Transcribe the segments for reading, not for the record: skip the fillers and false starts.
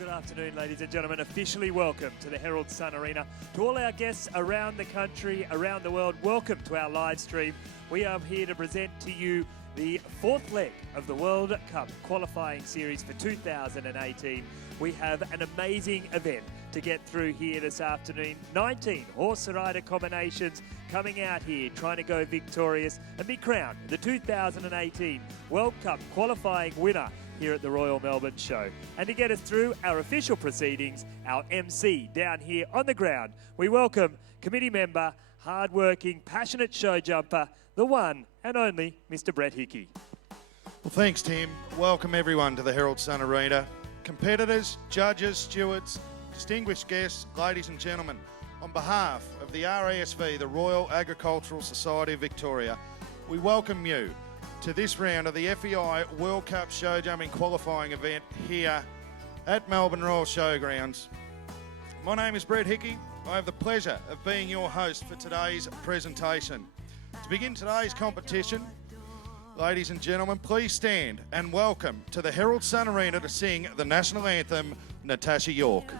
good afternoon, ladies and gentlemen. Officially welcome to the Herald Sun Arena. To all our guests around the country, around the world, welcome to our live stream. We are here to present to you the fourth leg of the World Cup qualifying series for 2018. We have an amazing event to get through here this afternoon. 19 horse rider combinations coming out here trying to go victorious and be crowned the 2018 World Cup qualifying winner here at the Royal Melbourne Show. And to get us through our official proceedings, our MC down here on the ground, we welcome committee member, hard-working, passionate show jumper, the one and only Mr. Brett Hickey. Well, thanks, Tim. Welcome everyone to the Herald Sun Arena. Competitors, judges, stewards, distinguished guests, ladies and gentlemen, on behalf of the RASV, the Royal Agricultural Society of Victoria, we welcome you to this round of the FEI World Cup show jumping qualifying event here at Melbourne Royal Showgrounds. My name is Brett Hickey. I have the pleasure of being your host for today's presentation. To begin today's competition, ladies and gentlemen, please stand and welcome to the Herald Sun Arena to sing the national anthem, Natasha York.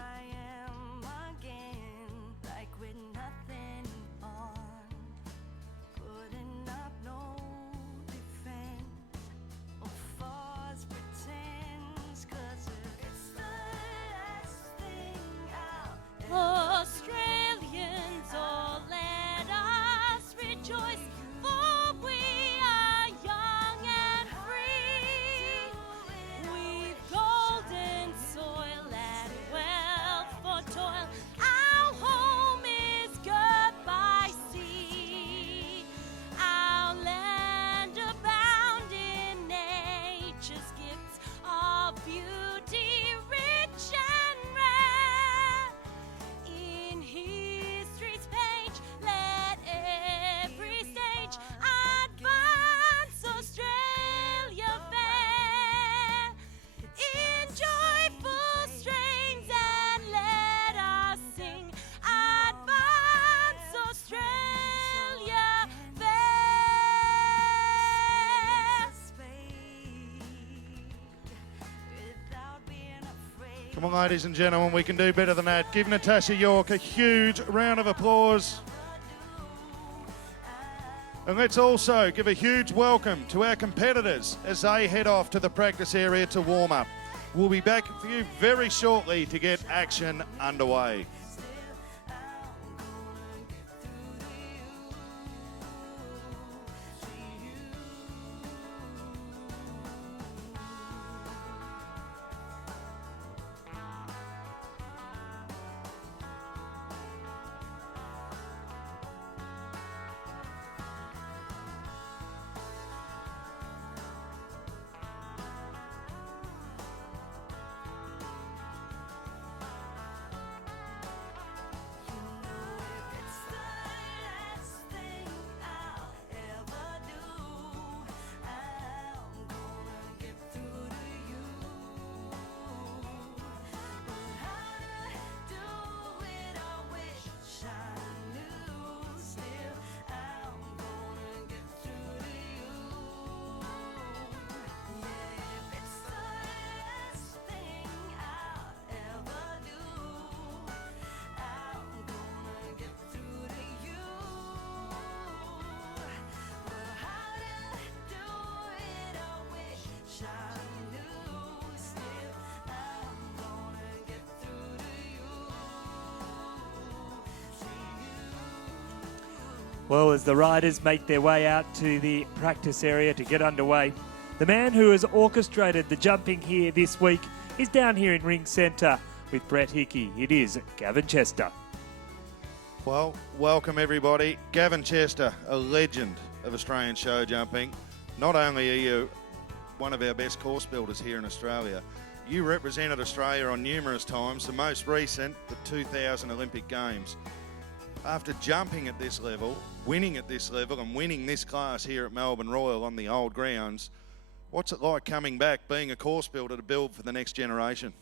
Australians, oh, let us rejoice, for we are young and free. We've golden soil and wealth for toil. Our home is good by sea. Our land abound in nature's gifts of beauty, rich and rare. In history's page, let every stage advance Australia fair. In joyful strains and let us sing, advance Australia fair. Without being afraid. Come on, ladies and gentlemen, we can do better than that. Give Natasha York a huge round of applause. And let's also give a huge welcome to our competitors as they head off to the practice area to warm up. We'll be back for you very shortly to get action underway. Well, as the riders make their way out to the practice area to get underway, the man who has orchestrated the jumping here this week is down here in Ring Centre with Brett Hickey. It is Gavin Chester. Well, welcome everybody. Gavin Chester, a legend of Australian show jumping. Not only are you one of our best course builders here in Australia, you represented Australia on numerous times, the most recent, the 2000 Olympic Games. After jumping at this level, winning at this level and winning this class here at Melbourne Royal on the old grounds, what's it like coming back, being a course builder to build for the next generation?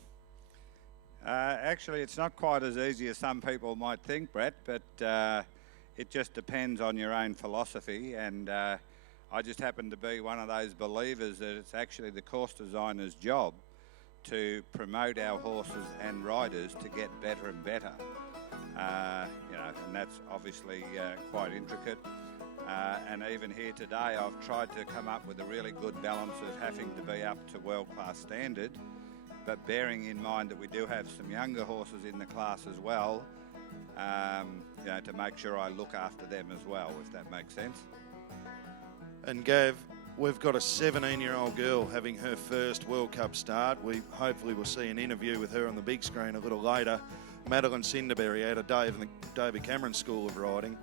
Actually, it's not quite as easy as some people might think, Brett, but it just depends on your own philosophy, and I just happen to be one of those believers that it's actually the course designer's job to promote our horses and riders to get better and better. And that's obviously quite intricate. And even here today, I've tried to come up with a really good balance of having to be up to world-class standard, but bearing in mind that we do have some younger horses in the class as well, to make sure I look after them as well, if that makes sense. And Gav, we've got a 17-year-old girl having her first World Cup start. We hopefully will see an interview with her on the big screen a little later. Madeline Cinderberry out of David Cameron School of Riding.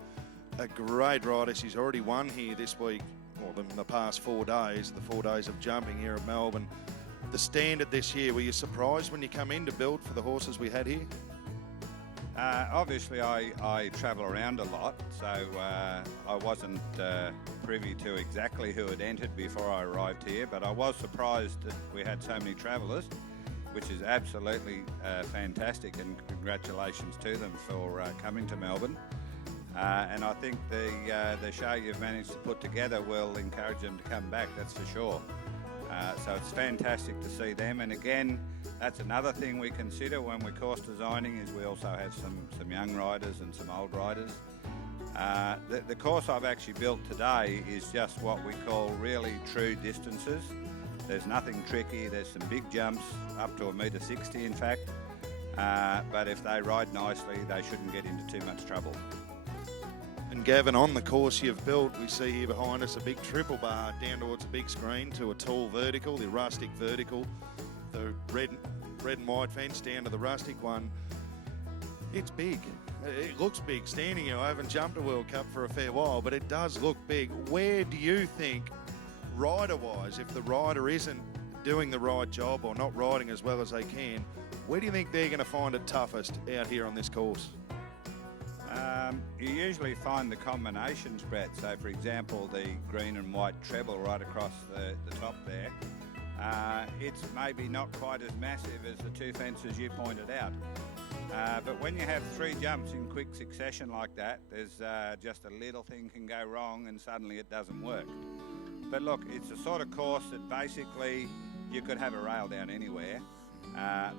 A great rider. She's already won here this week, or in the past 4 days, the 4 days of jumping here at Melbourne. The standard this year, were you surprised when you come in to build for the horses we had here? Obviously, I travel around a lot, so I wasn't privy to exactly who had entered before I arrived here, but I was surprised that we had so many travellers, which is absolutely fantastic, and congratulations to them for coming to Melbourne. And I think the show you've managed to put together will encourage them to come back, that's for sure. So it's fantastic to see them, and again, that's another thing we consider when we're course designing, is we also have some young riders and some old riders. The course I've actually built today is just what we call really true distances. There's nothing tricky, there's some big jumps, up to 1.60 m in fact, but if they ride nicely, they shouldn't get into too much trouble. And Gavin, on the course you've built, we see here behind us a big triple bar down towards a big screen to a tall vertical, the rustic vertical, the red and white fence down to the rustic one. It's big. It looks big standing here. I haven't jumped a World Cup for a fair while, but it does look big. Where do you think, rider-wise, if the rider isn't doing the right job or not riding as well as they can, where do you think they're going to find it toughest out here on this course? You usually find the combinations, Brett. So, for example, the green and white treble right across the top there, it's maybe not quite as massive as the 2 fences you pointed out. But when you have 3 jumps in quick succession like that, there's just a little thing can go wrong and suddenly it doesn't work. But look, it's a sort of course that basically you could have a rail down anywhere,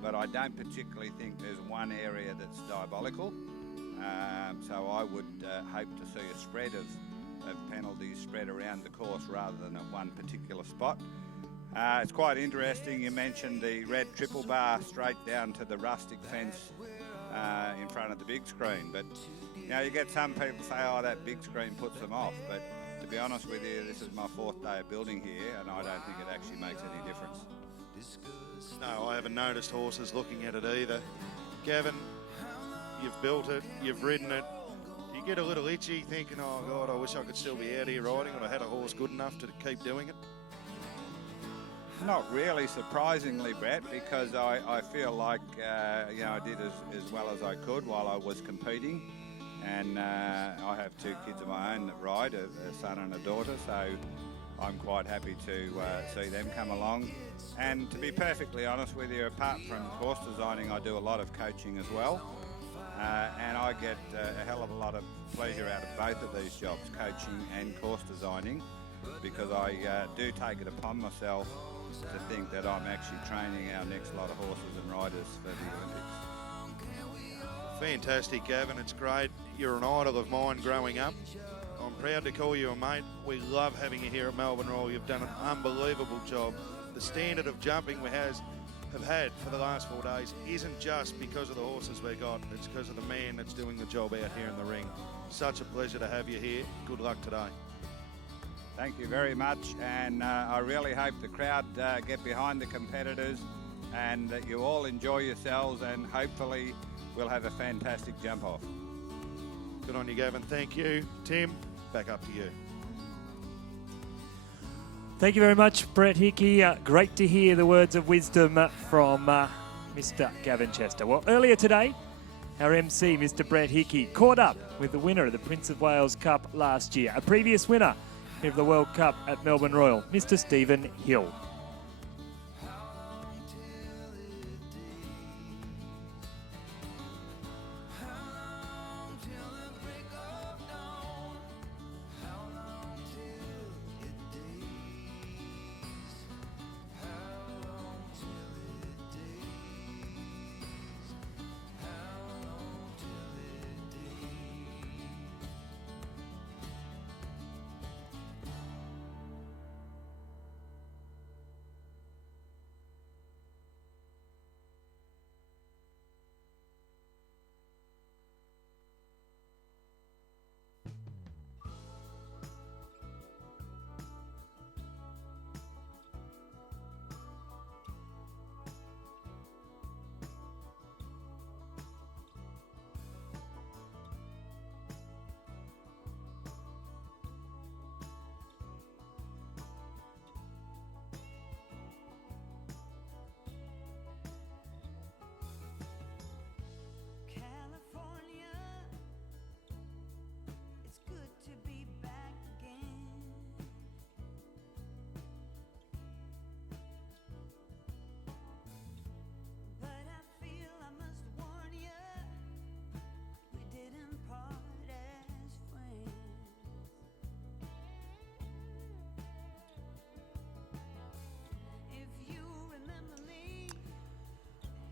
but I don't particularly think there's one area that's diabolical. So I would hope to see a spread of penalties spread around the course rather than at one particular spot. It's quite interesting, you mentioned the red triple bar straight down to the rustic fence in front of the big screen, but you get some people say, oh, that big screen puts them off, but to be honest with you, this is my 4th day of building here and I don't think it actually makes any difference. No, I haven't noticed horses looking at it either. Gavin, you've built it, you've ridden it. Do you get a little itchy thinking, oh God, I wish I could still be out here riding, or I had a horse good enough to keep doing it? Not really, surprisingly, Brett, because I feel like I did as well as I could while I was competing, and I have 2 kids of my own that ride, a son and a daughter, so I'm quite happy to see them come along. And to be perfectly honest with you, apart from course designing, I do a lot of coaching as well. And I get a hell of a lot of pleasure out of both of these jobs, coaching and course designing, because I do take it upon myself to think that I'm actually training our next lot of horses and riders for the Olympics. Fantastic, Gavin. It's great. You're an idol of mine growing up. I'm proud to call you a mate. We love having you here at Melbourne Royal. You've done an unbelievable job. The standard of jumping we have had for the last 4 days isn't just because of the horses we got, it's because of the man that's doing the job out here in the ring. Such a pleasure to have you here. Good luck today. Thank you very much, and I really hope the crowd get behind the competitors and that you all enjoy yourselves, and hopefully we'll have a fantastic jump off. Good on you, Gavin. Thank you. Tim, back up to you. Thank you very much, Brett Hickey. Great to hear the words of wisdom from Mr. Gavin Chester. Well, earlier today, our MC, Mr. Brett Hickey, caught up with the winner of the Prince of Wales Cup last year, a previous winner of the World Cup at Melbourne Royal, Mr. Stephen Hill.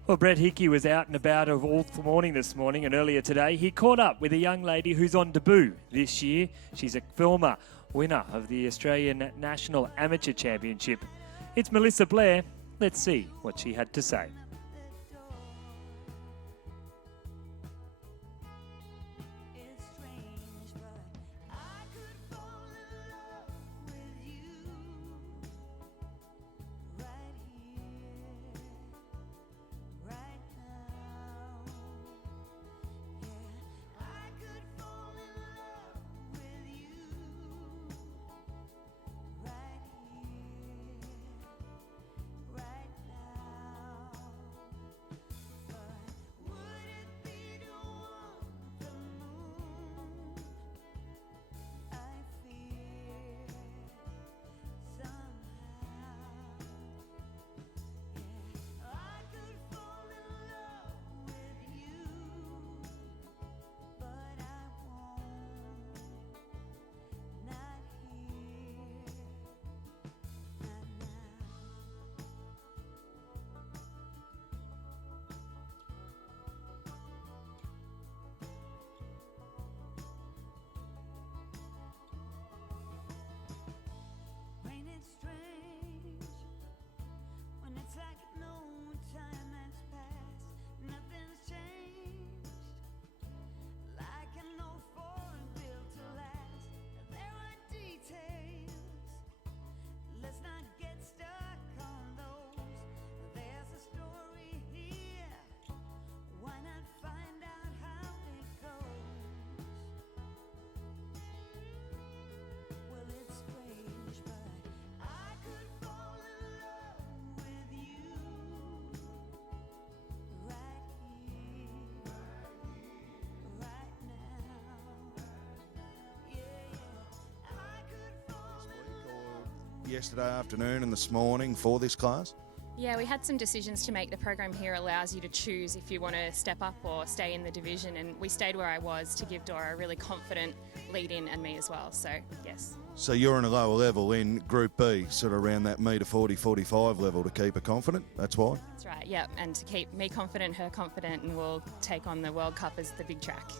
Well, Brett Hickey was out and about all morning this morning and earlier today. He caught up with a young lady who's on debut this year. She's a former winner of the Australian National Amateur Championship. It's Melissa Blair. Let's see what she had to say. Yesterday afternoon and this morning for this class? Yeah, we had some decisions to make. The program here allows you to choose if you want to step up or stay in the division, and we stayed where I was to give Dora a really confident lead in and me as well, so yes. So you're in a lower level in Group B, sort of around that metre 40, 45 level to keep her confident, that's why? That's right, yep, and to keep me confident, her confident, and we'll take on the World Cup as the big track.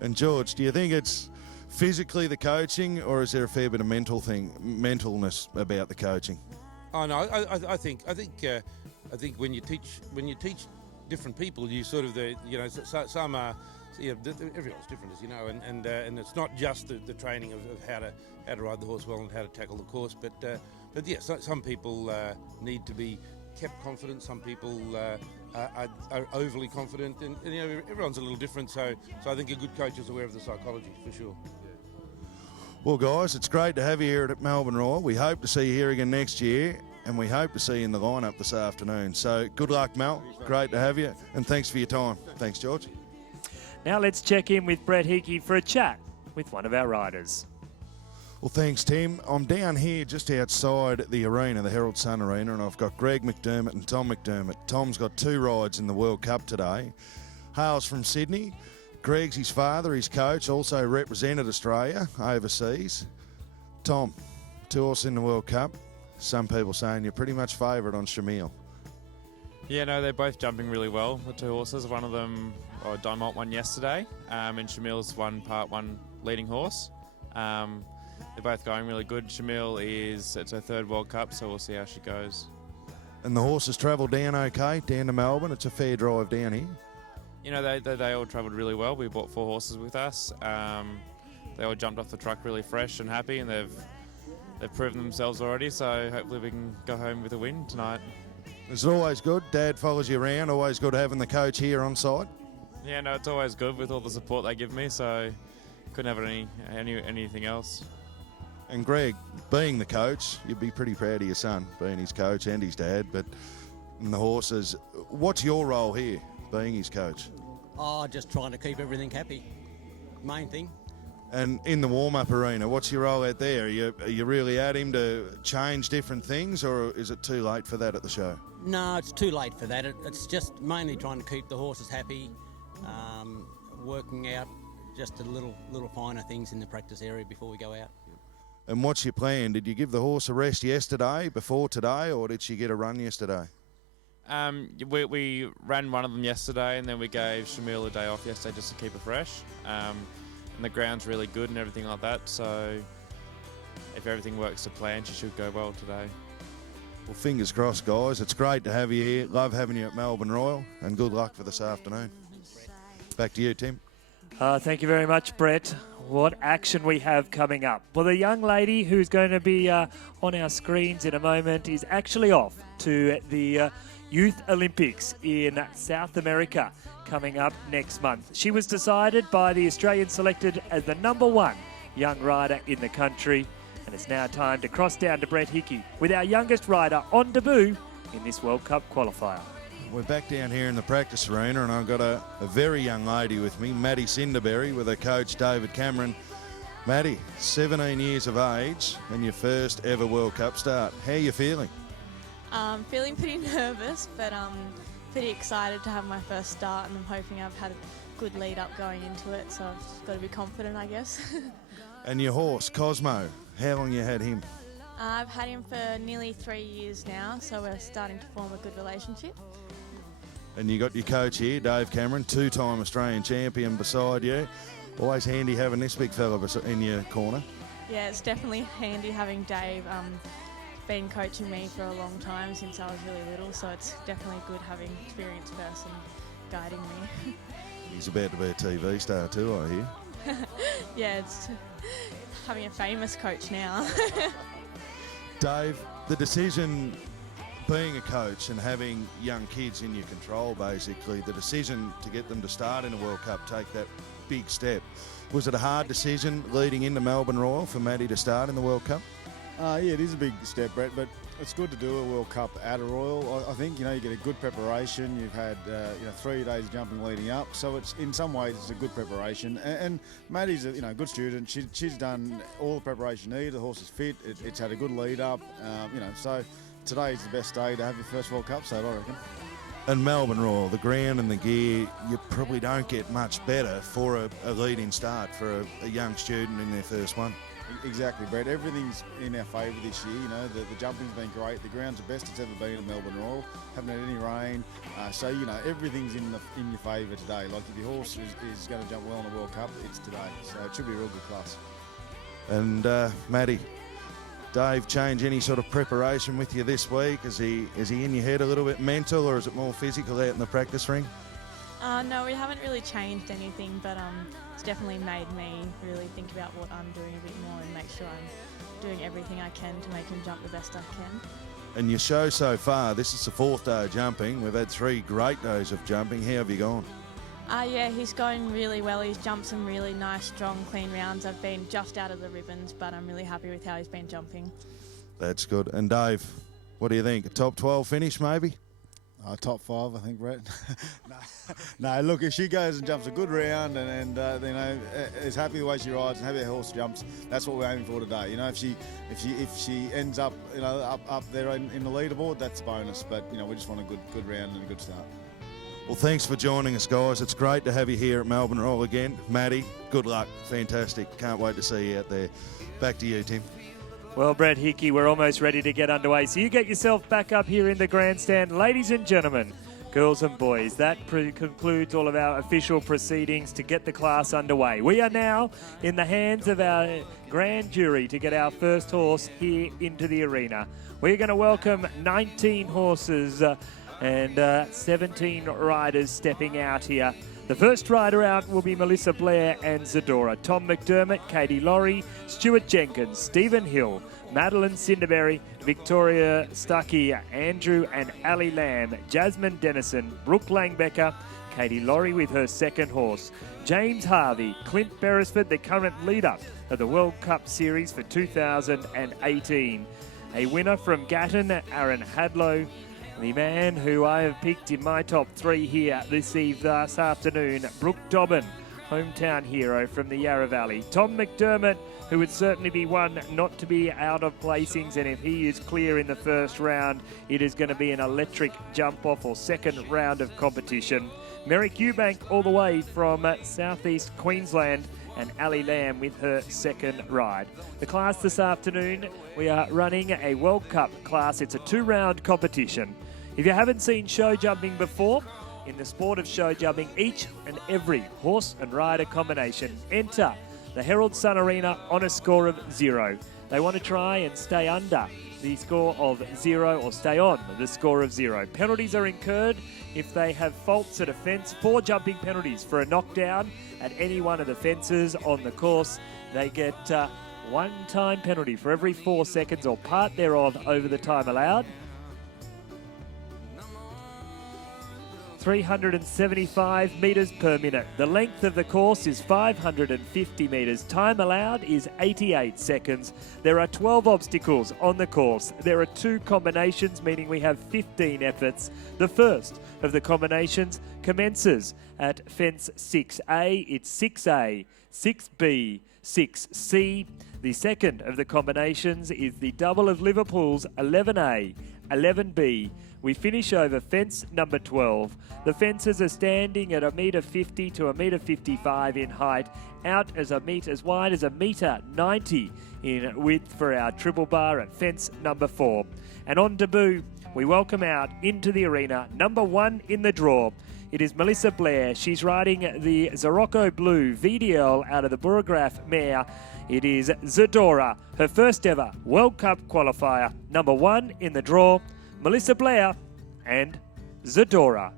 And George, do you think it's physically the coaching, or is there a fair bit of mentalness about the coaching? Oh no, I think when you teach different people, you sort of some are, everyone's different, as you know, and it's not just the training of how to ride the horse well and how to tackle the course, but yeah, some people need to be kept confident. Some people are overly confident, and everyone's a little different. So I think a good coach is aware of the psychology for sure. Well, guys, it's great to have you here at Melbourne Royal. We hope to see you here again next year, and we hope to see you in the lineup this afternoon. So good luck, Mel. Great to have you, and thanks for your time. Thanks, George. Now let's check in with Brett Hickey for a chat with one of our riders. Well, thanks, Tim. I'm down here just outside the arena, the Herald Sun Arena, and I've got Greg McDermott and Tom McDermott. Tom's got 2 rides in the World Cup today. Hails from Sydney. Greg's his father, his coach, also represented Australia overseas. Tom, 2 horses in the World Cup. Some people saying you're pretty much favourite on Shamil. Yeah, no, they're both jumping really well, the 2 horses. One of them, Dimont won yesterday, and Shamil's won Part 1 leading horse. They're both going really good. Shamil it's her 3rd World Cup, so we'll see how she goes. And the horses travel down okay, down to Melbourne. It's a fair drive down here. You know, they all travelled really well. We brought 4 horses with us. They all jumped off the truck really fresh and happy, and they've proven themselves already, so hopefully we can go home with a win tonight. It's always good. Dad follows you around. Always good having the coach here on site. Yeah, no, it's always good with all the support they give me, so couldn't have anything else. And Greg, being the coach, you'd be pretty proud of your son, being his coach and his dad, but in the horses, what's your role here, being his coach? Oh, just trying to keep everything happy. Main thing. And in the warm-up arena, what's your role out there? Are you really at him to change different things, or is it too late for that at the show? No, it's too late for that. It's just mainly trying to keep the horses happy, working out just the little finer things in the practice area before we go out. And what's your plan? Did you give the horse a rest yesterday, before today, or did she get a run yesterday? We ran one of them yesterday, and then we gave Shamil a day off yesterday just to keep her fresh. And the ground's really good and everything like that, so if everything works to plan, she should go well today. Well, fingers crossed, guys. It's great to have you here. Love having you at Melbourne Royal, and good luck for this afternoon. Back to you, Tim. Thank you very much, Brett. What action we have coming up. Well, the young lady who's going to be on our screens in a moment is actually off to the Youth Olympics in South America coming up next month. She was decided by the Australian selected as the #1 young rider in the country. And it's now time to cross down to Brett Hickey with our youngest rider on debut in this World Cup qualifier. We're back down here in the practice arena, and I've got a very young lady with me, Maddie Cinderberry, with her coach David Cameron. Maddie, 17 years of age and your first ever World Cup start. How are you feeling? Feeling pretty nervous, but pretty excited to have my first start, and I'm hoping I've had a good lead up going into it, so I've just got to be confident, I guess. And your horse, Cosmo, how long you had him? I've had him for nearly 3 years now, so we're starting to form a good relationship. And you got your coach here, Dave Cameron, 2-time Australian champion beside you. Always handy having this big fella in your corner. Yeah, it's definitely handy having Dave. Been coaching me for a long time since I was really little, so it's definitely good having an experienced person guiding me. He's about to be a TV star too, I hear. Yeah, it's having a famous coach now. Dave, the decision, being a coach and having young kids in your control, basically, the decision to get them to start in a World Cup, take that big step. Was it a hard decision leading into Melbourne Royal for Maddie to start in the World Cup? Yeah, it is a big step, Brett, but it's good to do a World Cup at a Royal. I think, you get a good preparation. You've had, 3 days jumping leading up, so it's in some ways it's a good preparation. And Maddie's a, good student. She's done all the preparation needed. The horse is fit. It's had a good lead up. So today's the best day to have your first World Cup start, I reckon. And Melbourne Royal, the ground and the gear, you probably don't get much better for a leading start for a young student in their first one. Exactly, Brett. Everything's in our favour this year. The jumping's been great. The ground's the best it's ever been at Melbourne Royal. Haven't had any rain. So everything's in your favour today. Like if your horse is going to jump well in the World Cup, it's today. So it should be a real good class. And Maddie, Dave change any sort of preparation with you this week? Is he in your head a little bit mental, or is it more physical out in the practice ring? No, we haven't really changed anything, but it's definitely made me really think about what I'm doing a bit more and make sure I'm doing everything I can to make him jump the best I can. And your show so far, this is the 4th day of jumping. We've had 3 great days of jumping. How have you gone? Yeah, he's going really well. He's jumped some really nice, strong, clean rounds. I've been just out of the ribbons, but I'm really happy with how he's been jumping. That's good. And Dave, what do you think? A top 12 finish maybe? Top 5, I think, Brett. No, look, if she goes and jumps a good round and is happy the way she rides and happy her horse jumps, that's what we're aiming for today. If she ends up up there in the leaderboard, that's a bonus. But we just want a good round and a good start. Well, thanks for joining us, guys. It's great to have you here at Melbourne Royal again. Maddie, good luck. Fantastic. Can't wait to see you out there. Back to you, Tim. Well, Brett Hickey, we're almost ready to get underway. So you get yourself back up here in the grandstand. Ladies and gentlemen, girls and boys, that concludes all of our official proceedings to get the class underway. We are now in the hands of our grand jury to get our first horse here into the arena. We're going to welcome 19 horses and 17 riders stepping out here. The first rider out will be Melissa Blair and Zadora. Tom McDermott, Katie Laurie, Stuart Jenkins, Stephen Hill, Madeline Cinderberry, Victoria Stuckey, Andrew and Ali Lamb, Jasmine Dennison, Brooke Langbecker, Katie Laurie with her second horse, James Harvey, Clint Beresford, the current leader of the World Cup Series for 2018. A winner from Gatton, Aaron Hadlow. The man who I have picked in my top 3 here this afternoon, Brooke Dobbin, hometown hero from the Yarra Valley. Tom McDermott, who would certainly be one not to be out of placings, and if he is clear in the first round, it is going to be an electric jump-off or second round of competition. Merrick Eubank all the way from southeast Queensland, and Ali Lamb with her second ride. The class this afternoon, we are running a World Cup class. It's a 2-round competition. If you haven't seen show jumping before, in the sport of show jumping, each and every horse and rider combination enter the Herald Sun Arena on a score of 0. They want to try and stay under the score of 0 or stay on the score of 0. Penalties are incurred if they have faults at a fence. 4 jumping penalties for a knockdown at any one of the fences on the course. They get 1 time penalty for every 4 seconds or part thereof over the time allowed. 375 metres per minute. The length of the course is 550 metres. Time allowed is 88 seconds. There are 12 obstacles on the course. There are 2 combinations, meaning we have 15 efforts. The first of the combinations commences at fence 6A. It's 6A, 6B, 6C. The second of the combinations is the double of Liverpool's 11A, 11B. We finish over fence number 12. The fences are standing at 1.50 metre to 1.55 metre in height, out as wide as 1.90 metre in width for our triple bar at fence number 4. And on debut, we welcome out into the arena number 1 in the draw. It is Melissa Blair. She's riding the Zorocco Blue VDL out of the Burrograph mare. It is Zadora, her first ever World Cup qualifier. Number 1 in the draw, Melissa Blair and Zadora.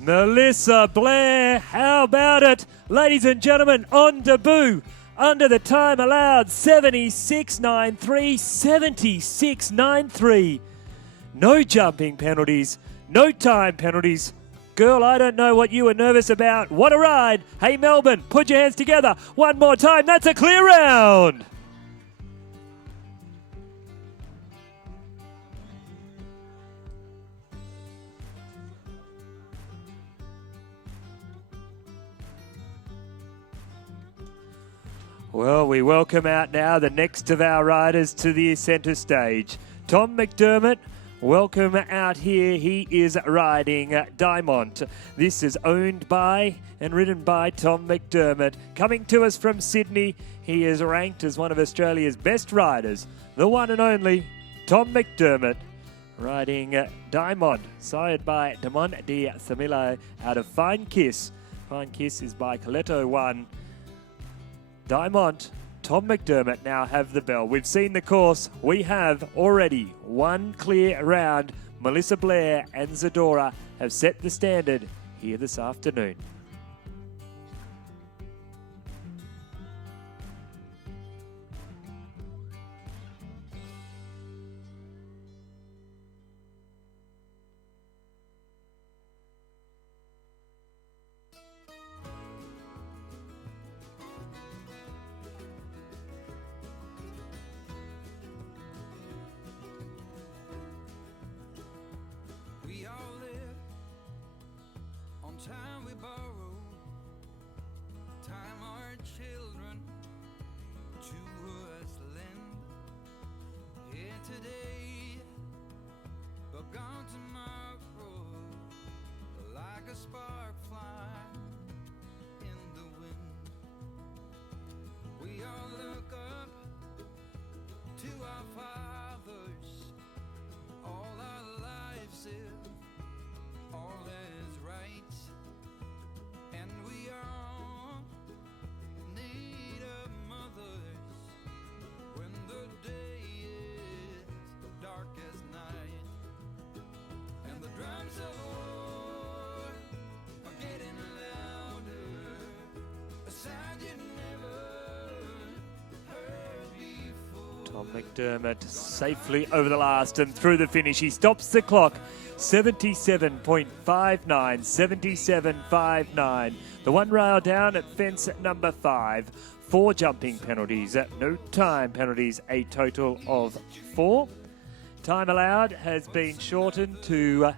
Melissa Blair, how about it? Ladies and gentlemen, on debut, under the time allowed, 76.93, 76.93. No jumping penalties, no time penalties. Girl, I don't know what you were nervous about. What a ride. Hey, Melbourne, put your hands together. One more time. That's a clear round. Well, we welcome out now the next of our riders to the centre stage. Tom McDermott, welcome out here. He is riding Diamond. This is owned by and ridden by Tom McDermott. Coming to us from Sydney, he is ranked as one of Australia's best riders. The one and only Tom McDermott, riding Diamond, sired by Damon Di Samilo out of Fine Kiss. Fine Kiss is by Coletto 1. Diamond, Tom McDermott now have the bell. We've seen the course. We have already one clear round. Melissa Blair and Zadora have set the standard here this afternoon. time we borrow, time our children to us lend. Here today, but gone tomorrow, like a spark flying in the wind. We all look up to our fathers, all our lives if all is right, and we all need a mothers when the day is dark as night, and the drums of war are getting louder, a sound you never heard before. Tom McDermott safely over the last and through the finish. He stops the clock. 77.59, 77.59. The one rail down at fence number 5. 4 jumping penalties, no time penalties, a total of 4. Time allowed has been shortened to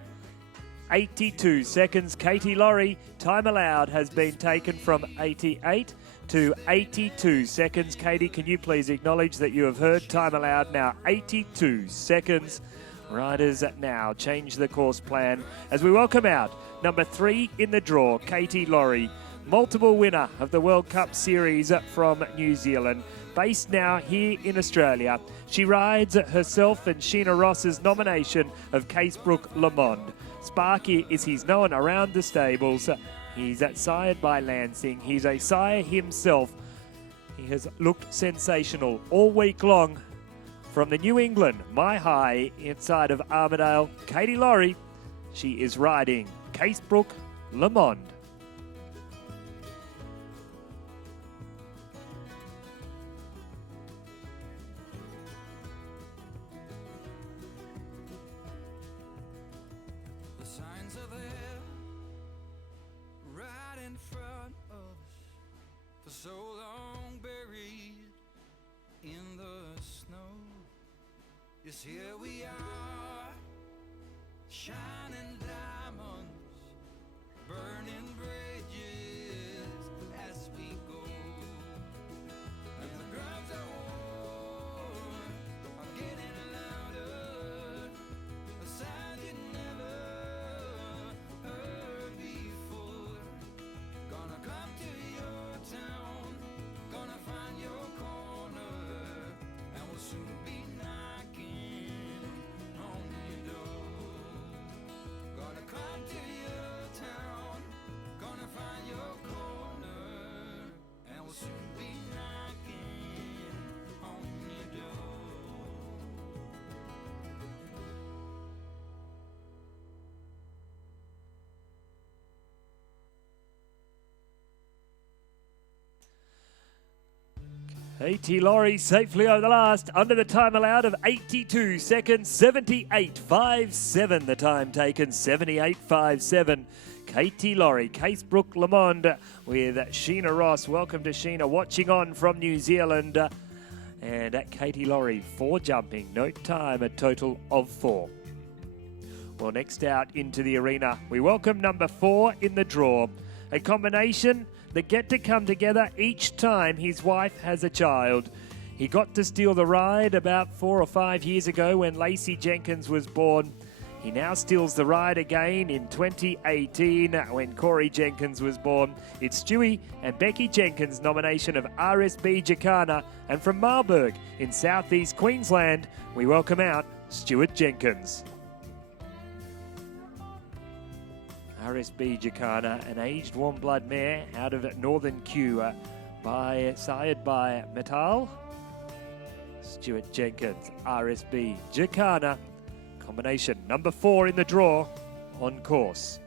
82 seconds. Katie Laurie, time allowed has been taken from 88 to 82 seconds. Katie, can you please acknowledge that you have heard time allowed now 82 seconds. Riders now change the course plan as we welcome out number 3 in the draw, Katie Laurie, multiple winner of the World Cup Series from New Zealand, based now here in Australia. She rides herself and Sheena Ross's nomination of Casebrook Le Monde. Sparky is he's known around the stables. He's sired by Lansing. He's a sire himself. He has looked sensational all week long. From the New England, My High, inside of Armidale, Katie Laurie. She is riding Casebrook Le Monde. The signs are there, right in front of us, for so long buried in the snow. Yes, here we are, shining diamonds, burning bridges as we go. And the drums of war are getting louder, a sound you never heard before. Gonna come to your town, gonna find your corner, and we'll soon be knocking on your door. Gonna come to your town, gonna find your corner, and we'll soon be knocking on your door. Katie Laurie safely over the last, under the time allowed of 82 seconds, 78.57 the time taken, 78.57. Katie Laurie, Casebrook Le Monde with Sheena Ross. Welcome to Sheena, watching on from New Zealand. And at Katie Laurie, 4 jumping, no time, a total of 4. Well, next out into the arena, we welcome number 4 in the draw. A combination that get to come together each time his wife has a child. He got to steal the ride about 4 or 5 years ago when Lacey Jenkins was born. He now steals the ride again in 2018 when Corey Jenkins was born. It's Stewie and Becky Jenkins' nomination of RSB Jacana. And from Marburg in southeast Queensland, we welcome out Stuart Jenkins. RSB Jacana, an aged warm blood mare out of Northern Kew, sired by Metal. Stuart Jenkins, RSB Jacana, combination number 4 in the draw, on course.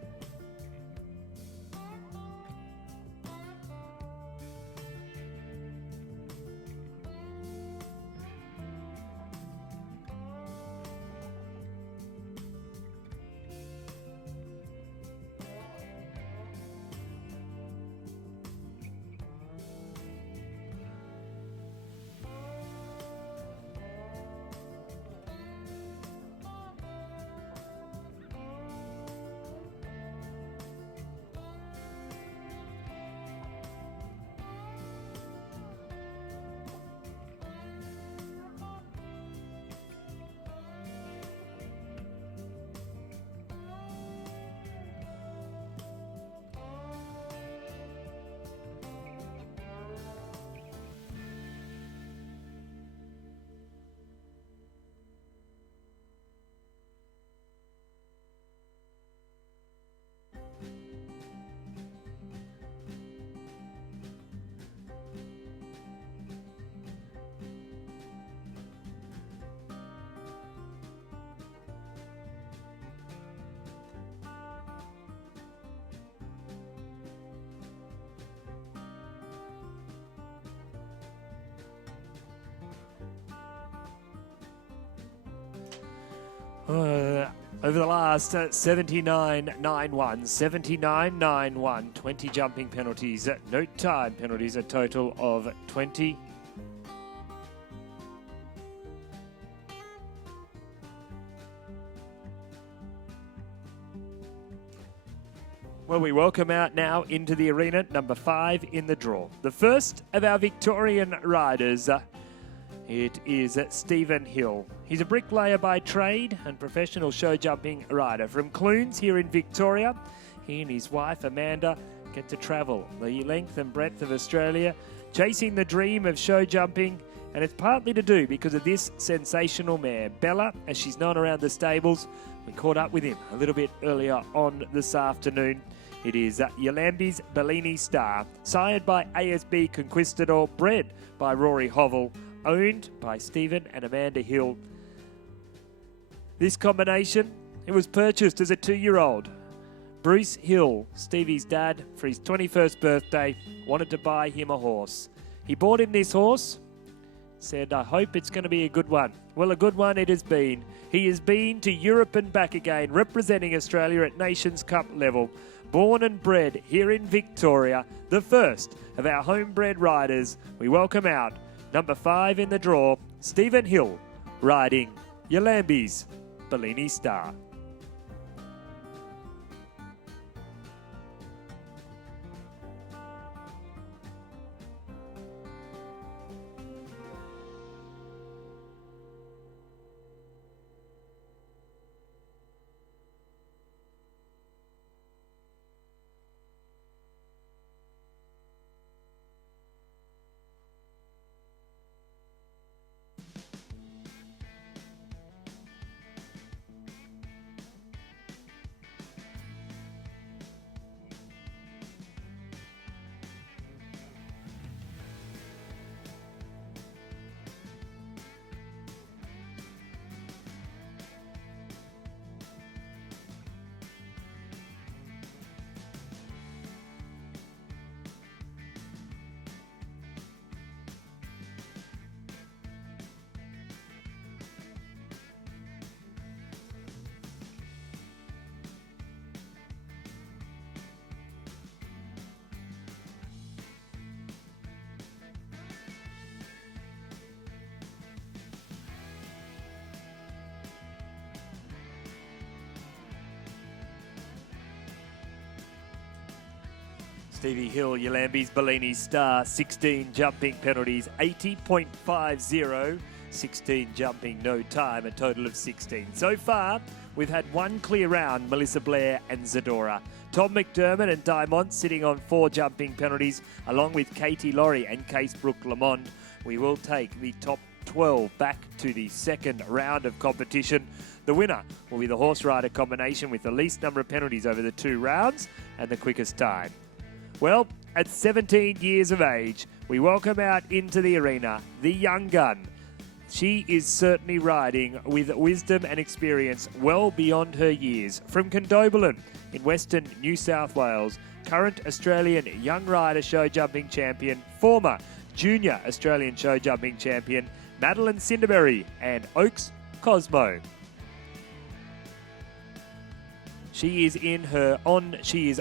Over the last 79-9-1, 79-9-1, 20 jumping penalties, no time penalties, a total of 20. Well, we welcome out now into the arena number 5 in the draw. The first of our Victorian riders, it is Stephen Hill. He's a bricklayer by trade and professional show jumping rider from Clunes here in Victoria. He and his wife Amanda get to travel the length and breadth of Australia, chasing the dream of show jumping, and it's partly to do because of this sensational mare, Bella, as she's known around the stables. We caught up with him a little bit earlier on this afternoon. It is Yalambi's Bellini Star, sired by ASB Conquistador, bred by Rory Hovell, owned by Stephen and Amanda Hill. This combination, it was purchased as a 2-year-old. Bruce Hill, Stevie's dad, for his 21st birthday, wanted to buy him a horse. He bought him this horse, said, I hope it's going to be a good one. Well, a good one it has been. He has been to Europe and back again, representing Australia at Nations Cup level. Born and bred here in Victoria, the first of our homebred riders. We welcome out number 5 in the draw, Stephen Hill, riding Yalambi's Bellini Star. Stevie Hill, Yalambi's Bellini Star, 16 jumping penalties, 80.50, 16 jumping, no time, a total of 16. So far, we've had one clear round, Melissa Blair and Zadora. Tom McDermott and Diamond sitting on 4 jumping penalties, along with Katie Laurie and Casebrooke Lamond. We will take the top 12 back to the second round of competition. The winner will be the horse rider combination with the least number of penalties over the 2 rounds and the quickest time. Well, at 17 years of age, we welcome out into the arena the young gun. She is certainly riding with wisdom and experience well beyond her years. From Condobolin in Western New South Wales, current Australian young rider show jumping champion, former junior Australian show jumping champion, Madeline Cinderberry and Oaks Cosmo. She is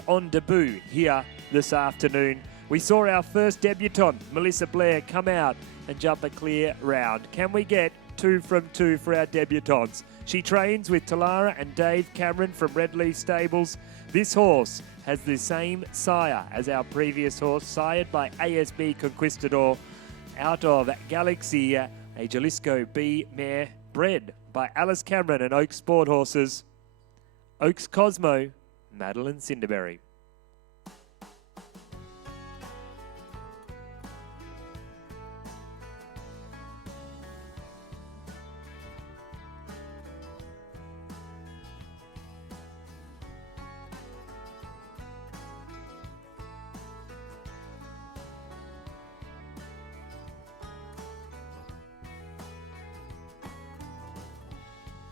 on debut here this afternoon. We saw our first debutante, Melissa Blair, come out and jump a clear round. Can we get 2 from 2 for our debutantes? She trains with Talara and Dave Cameron from Redleaf Stables. This horse has the same sire as our previous horse, sired by ASB Conquistador, out of Galaxy, a Jalisco B mare, bred by Alice Cameron and Oaks Sport Horses. Oaks Cosmo, Madeline Cinderberry.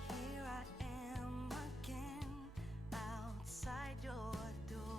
Here I am again, outside your door.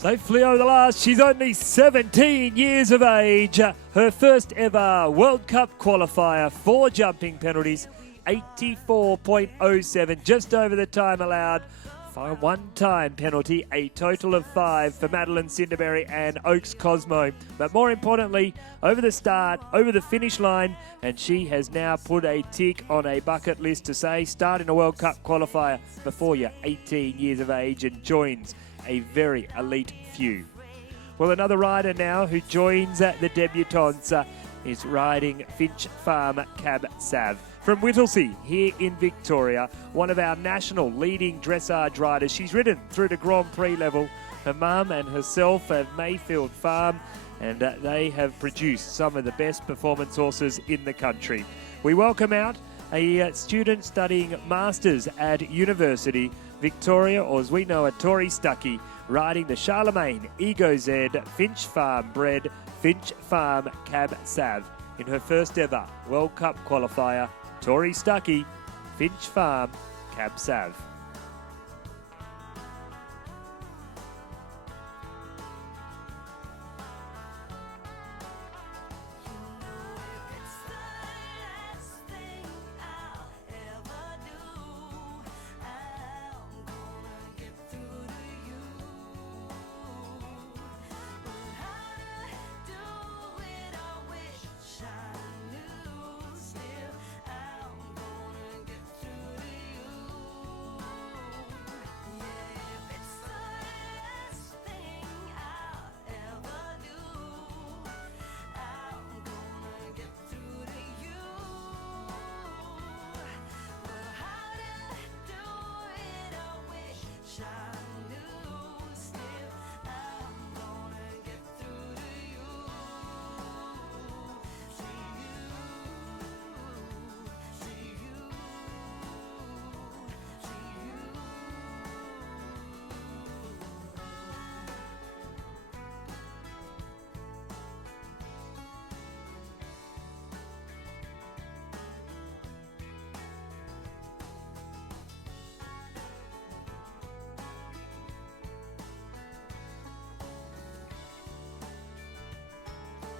Safely over the last, she's only 17 years of age. Her first ever World Cup qualifier, 4 jumping penalties, 84.07, just over the time allowed. One-time penalty, a total of 5 for Madeline Cinderberry and Oaks Cosmo. But more importantly, over the start, over the finish line, and she has now put a tick on a bucket list to say, start in a World Cup qualifier before you're 18 years of age and joins a very elite few. Well, another rider now who joins the debutantes is riding Finch Farm Cab Sav. From Whittlesea, here in Victoria, one of our national leading dressage riders. She's ridden through the Grand Prix level. Her mum and herself have Mayfield Farm, and they have produced some of the best performance horses in the country. We welcome out a student studying Masters at University Victoria, or as we know her, Tori Stuckey, riding the Charlemagne Ego Z Finch Farm bred Finch Farm Cab Sav in her first ever World Cup qualifier. Tori Stuckey, Finch Farm, Cab Sav.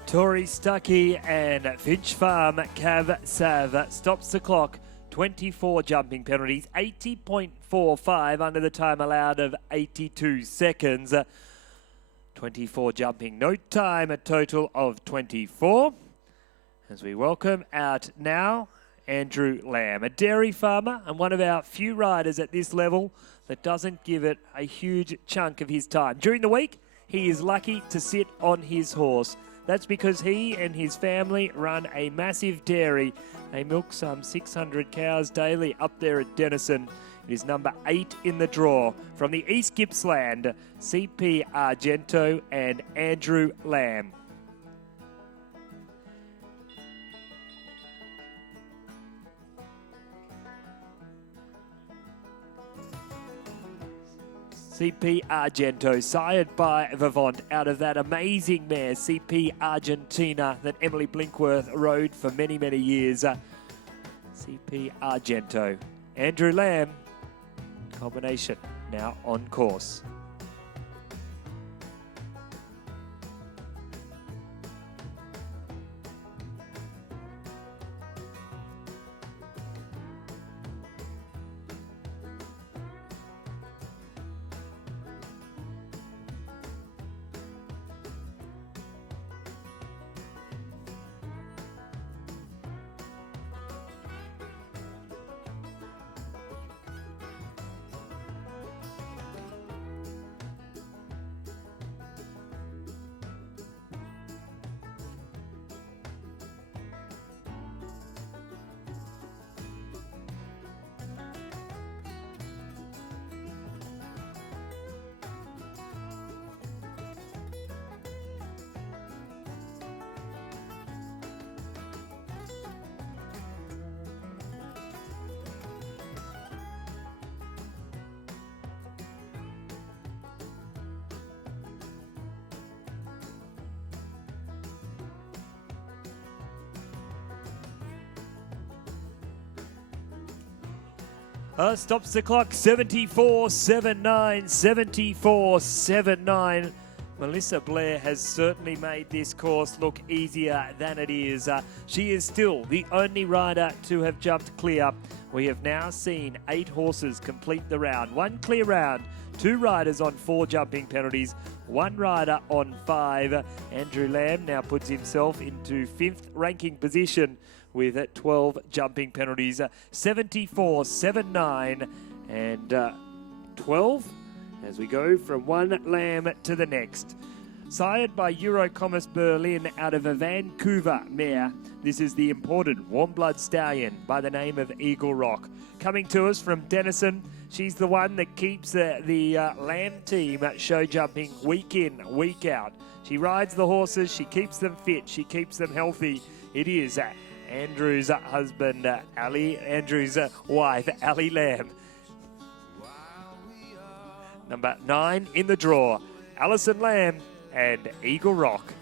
Tori Stuckey and Finch Farm Cab Sav stops the clock. 24 jumping penalties, 80.45 under the time allowed of 82 seconds. 24 jumping, no time, a total of 24. As we welcome out now Andrew Lamb, a dairy farmer and one of our few riders at this level that doesn't give it a huge chunk of his time. During the week, he is lucky to sit on his horse. That's because he and his family run a massive dairy. They milk some 600 cows daily up there at Denison. It is number 8 in the draw. From the East Gippsland, CP Argento and Andrew Lamb. CP Argento, sired by Vivant, out of that amazing mare, CP Argentina, that Emily Blinkworth rode for many, many years. CP Argento. Andrew Lamb, combination now on course. Stops the clock, 74.79, 74.79. Melissa Blair has certainly made this course look easier than it is. She is still the only rider to have jumped clear. We have now seen 8 horses complete the round. 1 clear round, 2 riders on 4 jumping penalties, 1 rider on 5. Andrew Lamb now puts himself into 5th ranking position with 12 jumping penalties. 74.79 and 12 as we go from one Lamb to the next. Sired by Eurocommerce Berlin out of a Vancouver mare, this is the imported warm blood stallion by the name of Eagle Rock. Coming to us from Denison, she's the one that keeps the Lamb team at show jumping week in, week out. She rides the horses, she keeps them fit, she keeps them healthy. It is Andrew's husband, Andrew's wife, Ali Lamb. Number 9 in the draw, Alison Lamb and Eagle Rock.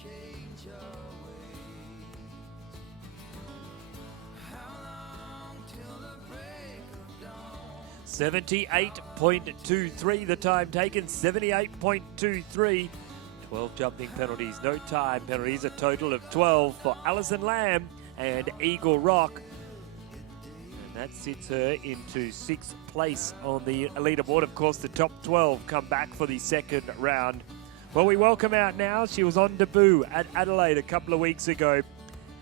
change our ways. How long till the break of dawn? 78.23 the time taken, 78.23. 12 jumping penalties, no time penalties, a total of 12 for Alison Lamb and Eagle Rock. And that sits her into 6th place on the leaderboard. Of course, the top 12 come back for the second round. Well, we welcome out now. She was on debut at Adelaide a couple of weeks ago.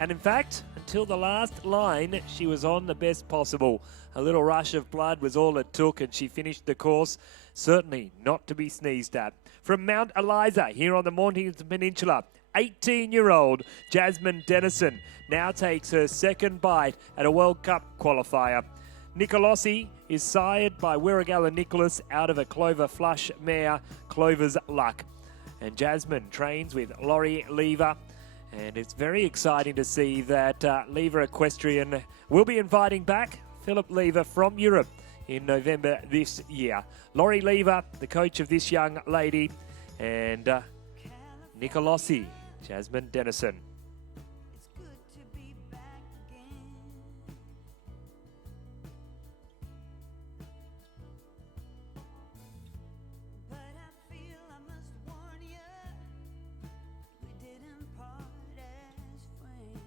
And in fact, until the last line, she was on the best possible. A little rush of blood was all it took, and she finished the course. Certainly not to be sneezed at. From Mount Eliza, here on the Mornington Peninsula, 18-year-old Jasmine Dennison now takes her second bite at a World Cup qualifier. Nicolossi is sired by Wirragala Nicholas out of a Clover Flush mare, Clover's Luck. And Jasmine trains with Laurie Lever. And it's very exciting to see that Lever Equestrian will be inviting back Philip Lever from Europe in November this year. Laurie Lever, the coach of this young lady, and Nicolossi, Jasmine Dennison. It's good to be back again. But I feel I must warn you, we didn't part as friends.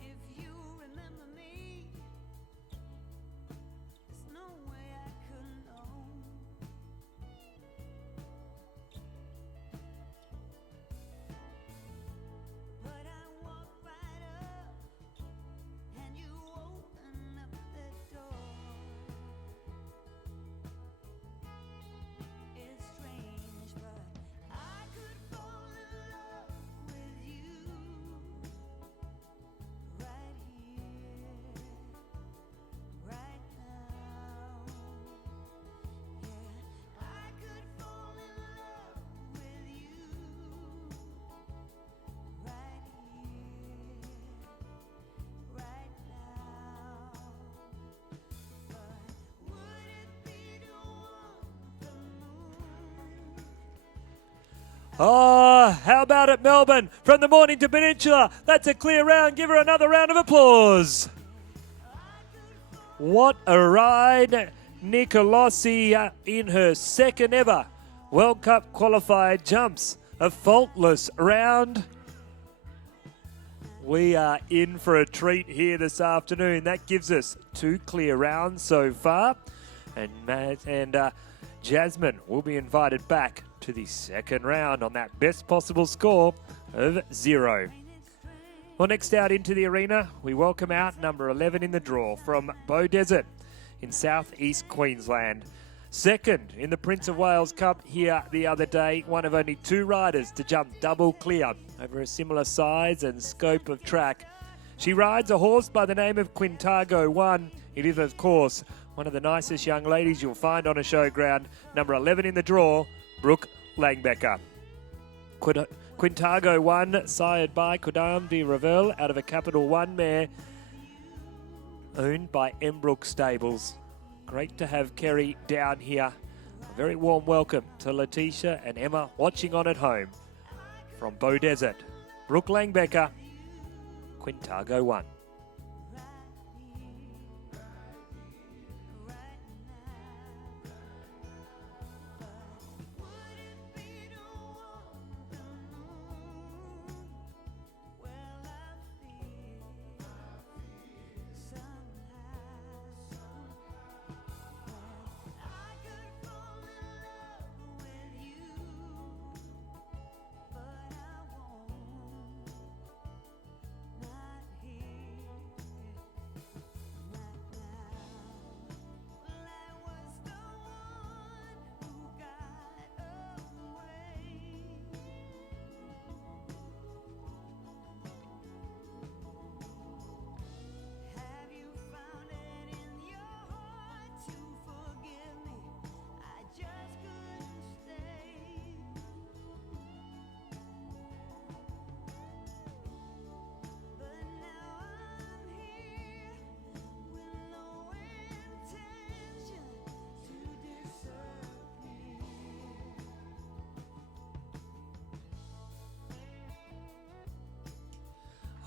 If you remember me, there's no way I could know. Oh, how about it, Melbourne? From the morning to Peninsula. That's a clear round. Give her another round of applause. What a ride. Nicolosi in her second ever World Cup qualifier jumps. A faultless round. We are in for a treat here this afternoon. That gives us 2 clear rounds so far. And Jasmine will be invited back to the second round on that best possible score of 0. Well, next out into the arena, we welcome out number 11 in the draw from Bow Desert in southeast Queensland. Second in the Prince of Wales Cup here the other day, one of only 2 riders to jump double clear over a similar size and scope of track. She rides a horse by the name of Quintago 1. It is, of course, one of the nicest young ladies you'll find on a showground. Number 11 in the draw, Brooke Langbecker. Quintago 1, sired by Kudam de Revel out of a Capital 1 mare owned by Embrook Stables. Great to have Kerry down here. A very warm welcome to Letitia and Emma watching on at home. From Bow Desert, Brooke Langbecker, Quintago 1.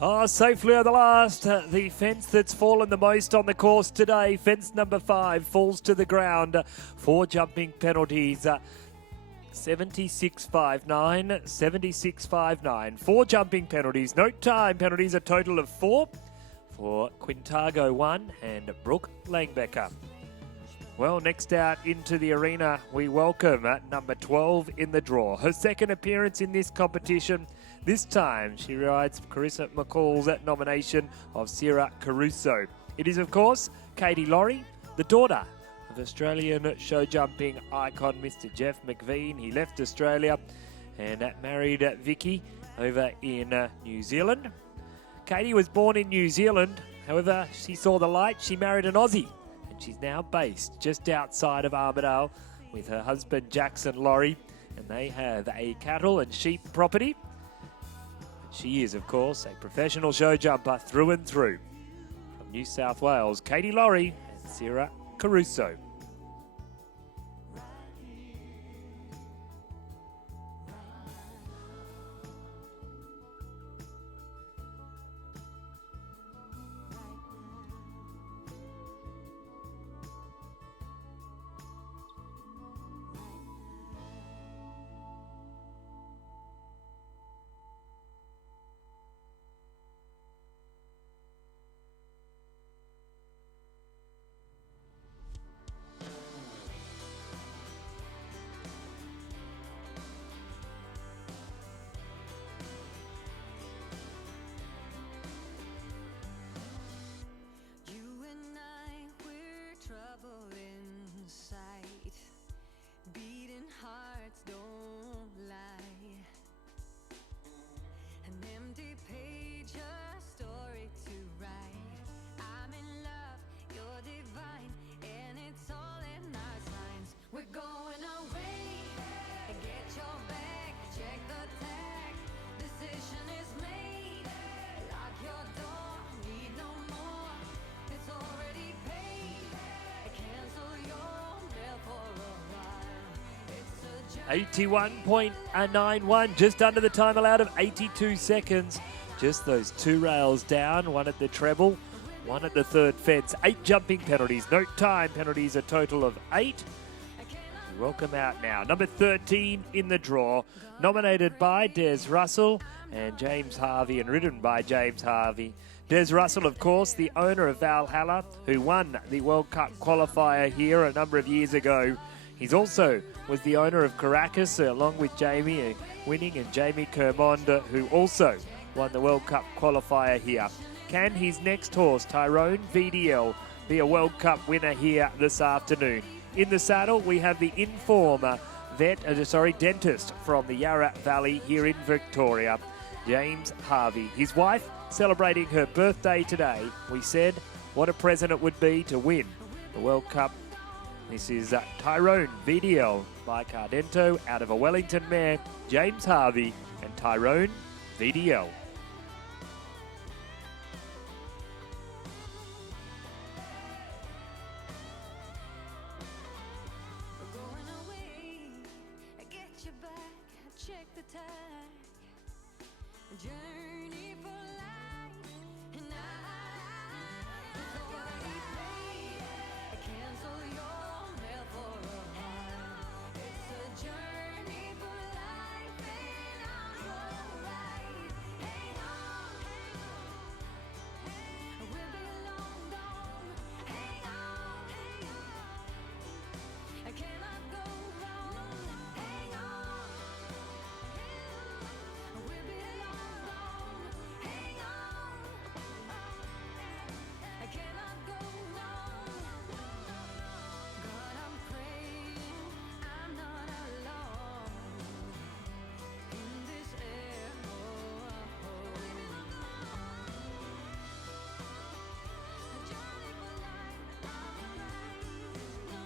Oh, safely at the last. The fence that's fallen the most on the course today, fence number 5, falls to the ground. 4 jumping penalties. 76.59, 76.59. 4 jumping penalties. No time penalties, a total of 4 for Quintago 1 and Brooke Langbecker. Well, next out into the arena, we welcome at number 12 in the draw. Her second appearance in this competition. This time, she rides Carissa McCall's nomination of Sierra Caruso. It is, of course, Katie Laurie, the daughter of Australian show jumping icon Mr. Jeff McVean. He left Australia and married Vicky over in New Zealand. Katie was born in New Zealand. However, she saw the light. She married an Aussie, and she's now based just outside of Armidale with her husband Jackson Laurie, and they have a cattle and sheep property. She is, of course, a professional show jumper through and through. From New South Wales, Katie Laurie and Sierra Caruso. 81.91, just under the time allowed of 82 seconds. Just those 2 rails down, one at the treble, one at the third fence. 8 jumping penalties, no time penalties, a total of 8. Welcome out now. Number 13 in the draw, nominated by Des Russell and James Harvey and ridden by James Harvey. Des Russell, of course, the owner of Valhalla, who won the World Cup qualifier here a number of years ago. He's also was the owner of Caracas, along with Jamie winning, and Jamie Kermond, who also won the World Cup qualifier here. Can his next horse, Tyrone VDL, be a World Cup winner here this afternoon? In the saddle, we have the Inform dentist from the Yarra Valley here in Victoria, James Harvey. His wife celebrating her birthday today. We said what a present it would be to win the World Cup. This is Tyrone VDL by Cardento out of a Wellington mare, James Harvey and Tyrone VDL. Going away, get you back, check the tag. Journey for life, and I cancel your mail for a high. It's a journey for life, and I'm alright. Hang on, we'll be long gone. Hang on, I cannot go wrong. Hang on, we'll be long gone. Hang on, I cannot go wrong. God, I'm praying I'm not alone in this arrow. A journey for life, alright. No, no, no, no, no.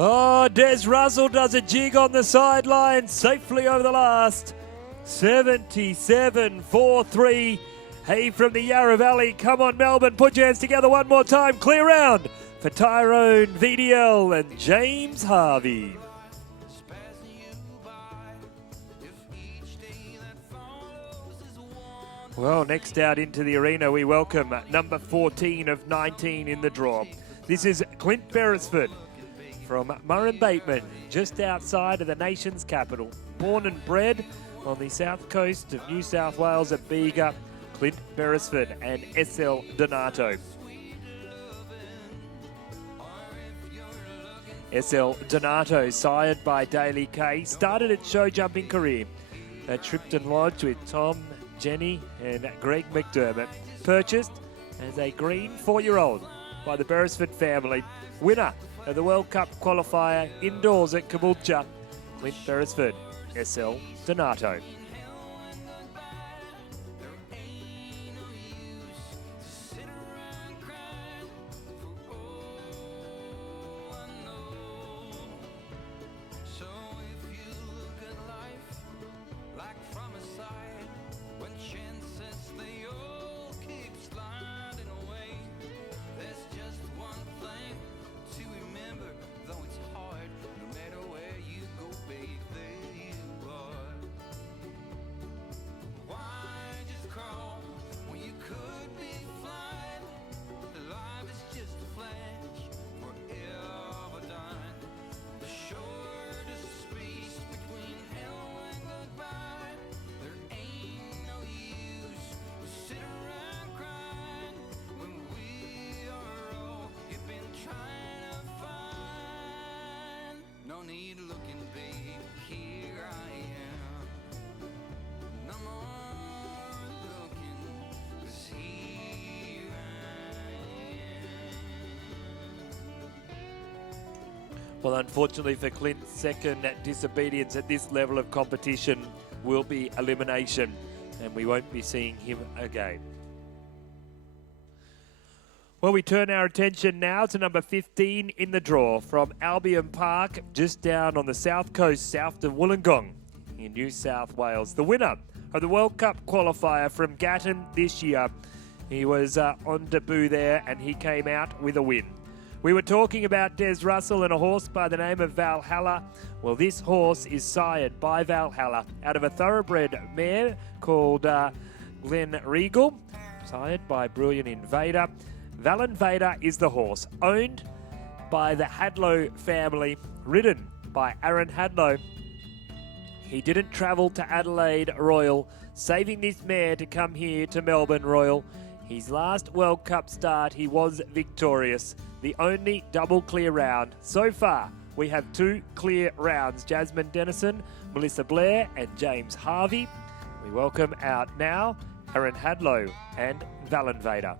Oh, Des Russell does a jig on the sideline, safely over the last. 77.43. Hey, from the Yarra Valley. Come on, Melbourne. Put your hands together one more time. Clear round for Tyrone VDL and James Harvey. Well, next out into the arena, we welcome number 14 of 19 in the draw. This is Clint Beresford from Murray Bateman, just outside of the nation's capital. Born and bred on the south coast of New South Wales at Bega, Clint Beresford and SL Donato. SL Donato, sired by Daly Kay, started its show jumping career at Tripton Lodge with Tom, Jenny and Greg McDermott. Purchased as a green 4-year-old by the Beresford family. Winner of the World Cup qualifier indoors at Caboolture, Clint Beresford, SL Donato. No need looking, babe, here I am. No more looking, 'cause here I am. Well, unfortunately for Clint, second disobedience at this level of competition will be elimination, and we won't be seeing him again. Well, we turn our attention now to number 15 in the draw from Albion Park, just down on the south coast, south of Wollongong in New South Wales. The winner of the World Cup qualifier from Gatton this year. He was on debut there and he came out with a win. We were talking about Des Russell and a horse by the name of Valhalla. Well, this horse is sired by Valhalla out of a thoroughbred mare called Glen Regal, sired by Brilliant Invader. Val Invader is the horse, owned by the Hadlow family, ridden by Aaron Hadlow. He didn't travel to Adelaide Royal, saving this mare to come here to Melbourne Royal. His last World Cup start, he was victorious, the only double clear round. So far, we have 2 clear rounds, Jasmine Dennison, Melissa Blair and James Harvey. We welcome out now Aaron Hadlow and Val Invader.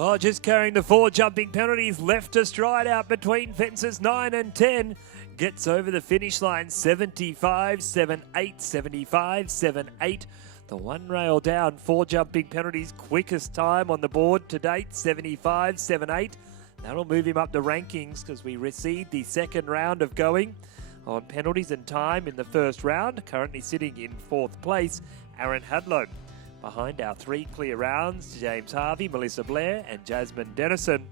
Oh, just carrying the 4 jumping penalties, left to stride out between fences 9 and 10. Gets over the finish line 75-7-8, 75-7-8. The one rail down, 4 jumping penalties, quickest time on the board to date, 75-7-8. That'll move him up the rankings because we received the second round of going on penalties and time in the first round. Currently sitting in 4th place, Aaron Hadlow. Behind our 3 clear rounds, James Harvey, Melissa Blair and Jasmine Dennison.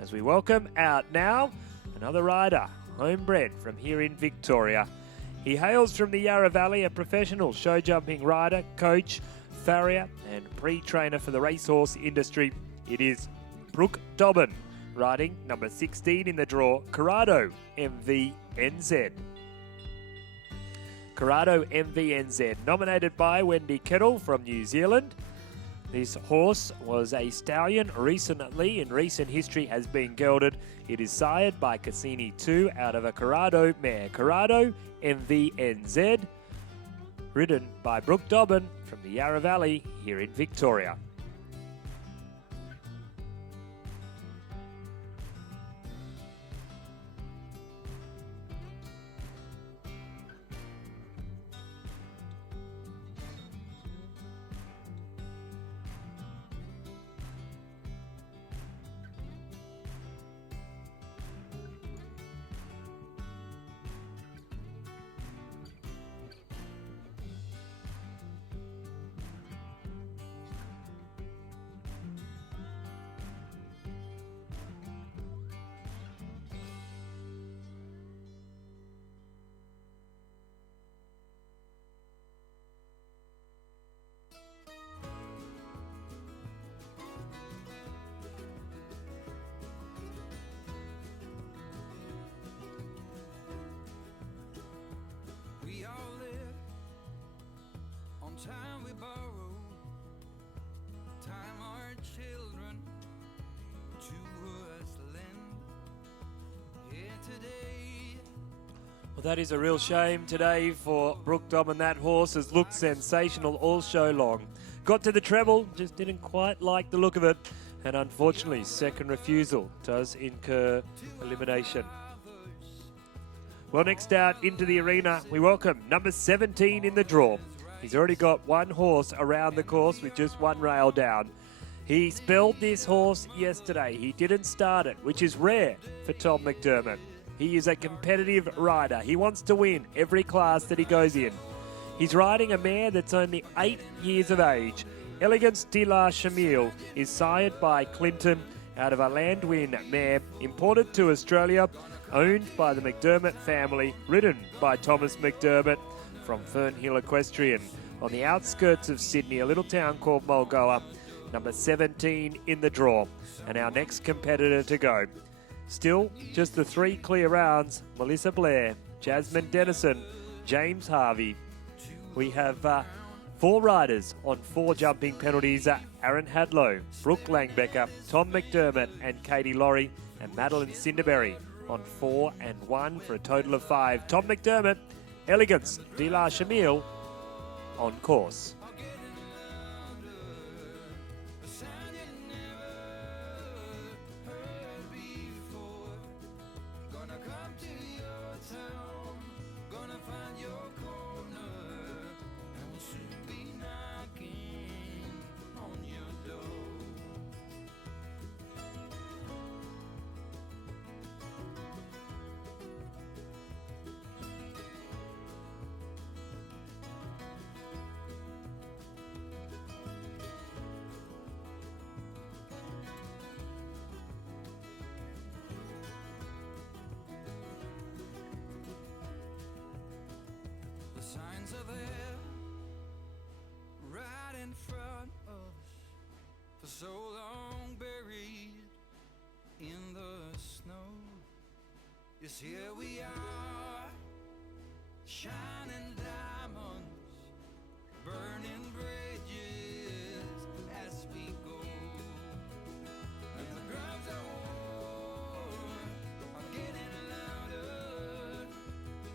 As we welcome out now another rider, homebred from here in Victoria. He hails from the Yarra Valley, a professional show jumping rider, coach, farrier and pre-trainer for the racehorse industry. It is Brooke Dobbin, riding number 16 in the draw, Corrado MVNZ. Corrado MVNZ, nominated by Wendy Kettle from New Zealand. This horse was a stallion recently, in recent history has been gelded. It is sired by Cassini 2 out of a Corrado mare. Corrado MVNZ, ridden by Brooke Dobbin from the Yarra Valley here in Victoria. Time we borrow, time our children to us lend. Here today. Well, that is a real shame today for Brooke Dobbin. That horse has looked sensational all show long. Got to the treble, just didn't quite like the look of it. And unfortunately, second refusal does incur elimination. Well, next out into the arena, we welcome number 17 in the draw. He's already got 1 horse around the course with just 1 rail down. He spelled this horse yesterday. He didn't start it, which is rare for Tom McDermott. He is a competitive rider. He wants to win every class that he goes in. He's riding a mare that's only 8 years of age. Elegance de la Chamille is sired by Clinton out of a Landwin mare imported to Australia, owned by the McDermott family, ridden by Thomas McDermott from Fernhill Equestrian on the outskirts of Sydney, a little town called Mulgoa, number 17 in the draw. And our next competitor to go. Still, just the 3 clear rounds, Melissa Blair, Jasmine Dennison, James Harvey. We have 4 riders on 4 jumping penalties. Aaron Hadlow, Brooke Langbecker, Tom McDermott and Katie Laurie, and Madeline Cinderberry on 4 and 1 for a total of 5. Tom McDermott, Elegance de la Chamille on course. The signs are there, right in front of us, for so long buried in the snow. Yes, here we are, shining diamonds, burning bridges as we go. And the drums of war are getting louder,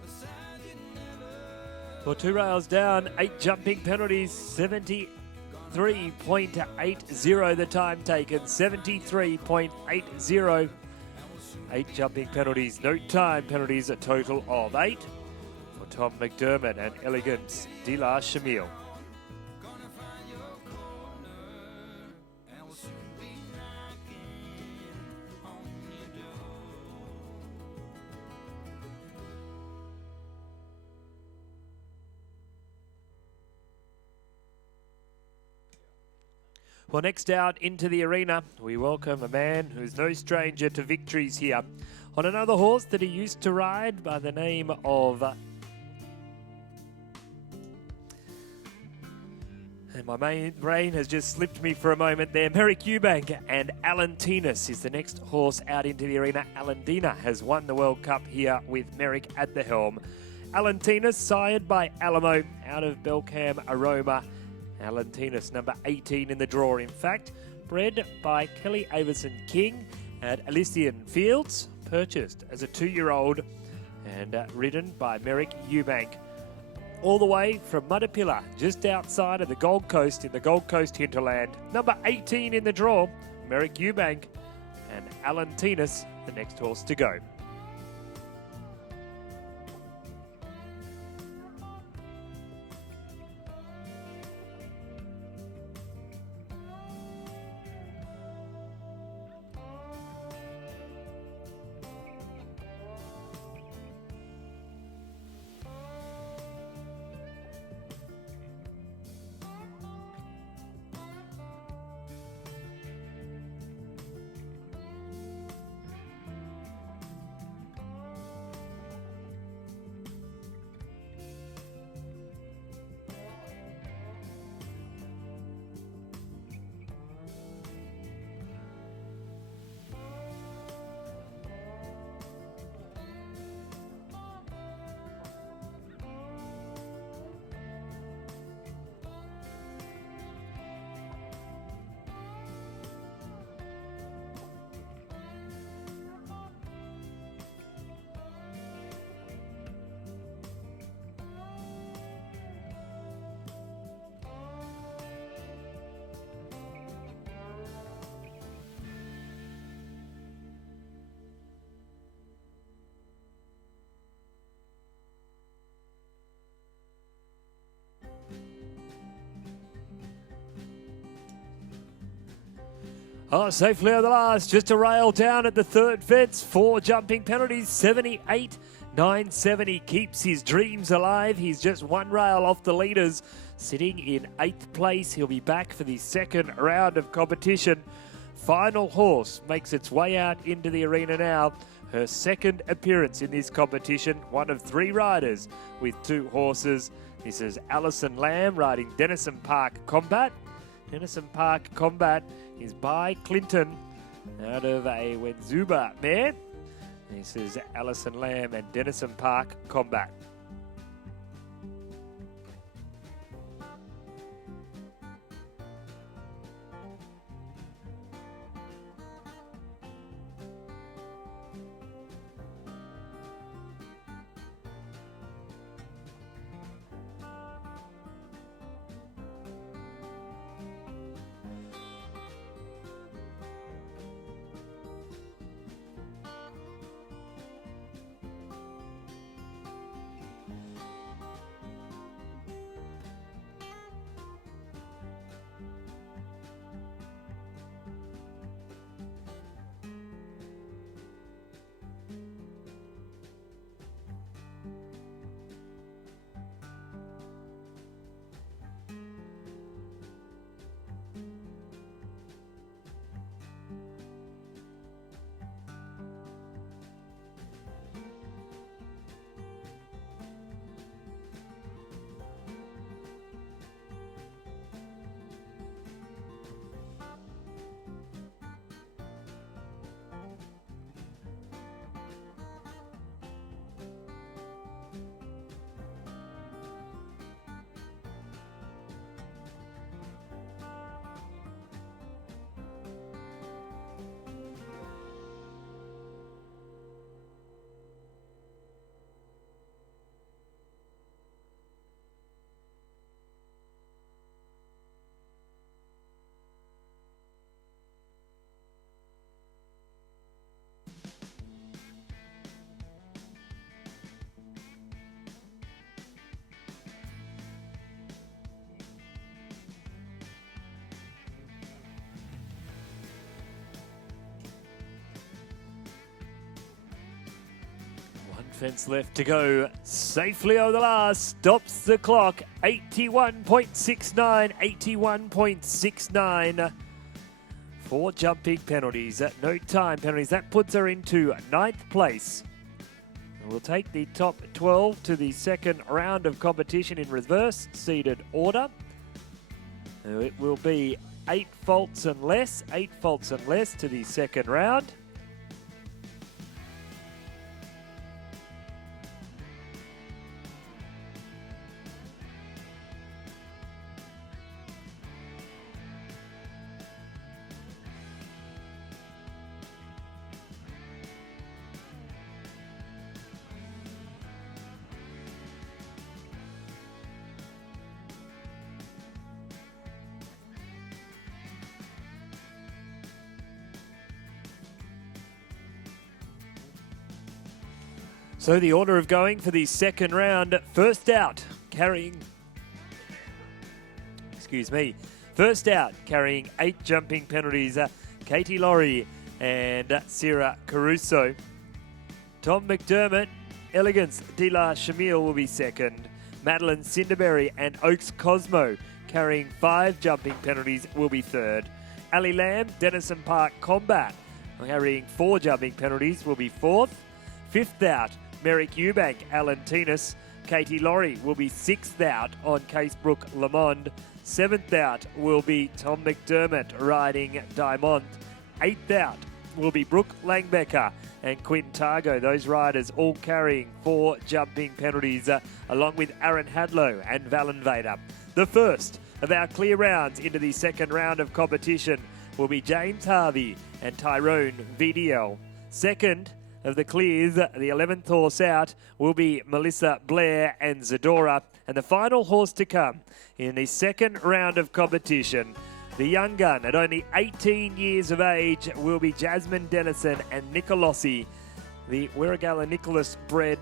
a sound you never. Well, 2 rails down, 8 jumping penalties, 73.80 the time taken, 73.80. 8 jumping penalties, no time penalties, a total of 8 for Tom McDermott and Elegance de la Chamille. Well, next out into the arena, we welcome a man who's no stranger to victories here on another horse that he used to ride by the name of... and my brain has just slipped me for a moment there. Merrick Eubank and Alantinus is the next horse out into the arena. Alandina has won the World Cup here with Merrick at the helm. Alantinus, sired by Alamo out of Belcam Aroma. Alantinus, number 18 in the draw, in fact. Bred by Kelly Averson King at Elysian Fields. Purchased as a 2-year-old and ridden by Merrick Eubank. All the way from Mudapilla, just outside of the Gold Coast in the Gold Coast hinterland. Number 18 in the draw, Merrick Eubank and Alantinus, the next horse to go. Oh, safely over the last. Just a rail down at the third fence. 4 jumping penalties. 78. 970 keeps his dreams alive. He's just 1 rail off the leaders. Sitting in 8th place. He'll be back for the second round of competition. Final horse makes its way out into the arena now. Her second appearance in this competition. One of 3 riders with 2 horses. This is Alison Lamb riding Denison Park Combat. Denison Park Combat is by Clinton out of a Wenzuba mare. This is Alison Lamb and Denison Park Combat. Fence left to go. Safely over the last. Stops the clock. 81.69. 81.69. 4 jumping penalties. No time penalties. That puts her into 9th place. We'll take the top 12 to the second round of competition in reverse seeded order. It will be 8 faults and less. 8 faults and less to the second round. So the order of going for the second round, first out carrying 8 jumping penalties, Katie Laurie and Sarah Caruso. Tom McDermott, Elegance de la Chamille will be second. Madeline Cinderberry and Oaks Cosmo carrying 5 jumping penalties will be third. Ali Lamb, Denison Park Combat carrying 4 jumping penalties will be fourth. Fifth out, Merrick Eubank, Alan Tinas. Katie Laurie will be 6th out on Casebrook Lamond. 7th out will be Tom McDermott riding Diamond. 8th out will be Brooke Langbecker and Quinn Targo. Those riders all carrying 4 jumping penalties, along with Aaron Hadlow and Valen Vader. The first of our clear rounds into the second round of competition will be James Harvey and Tyrone VDL. Second of the clears, the 11th horse out, will be Melissa Blair and Zadora. And the final horse to come in the second round of competition, the young gun at only 18 years of age, will be Jasmine Dennison and Nicolossi. The Wirragala Nicholas bred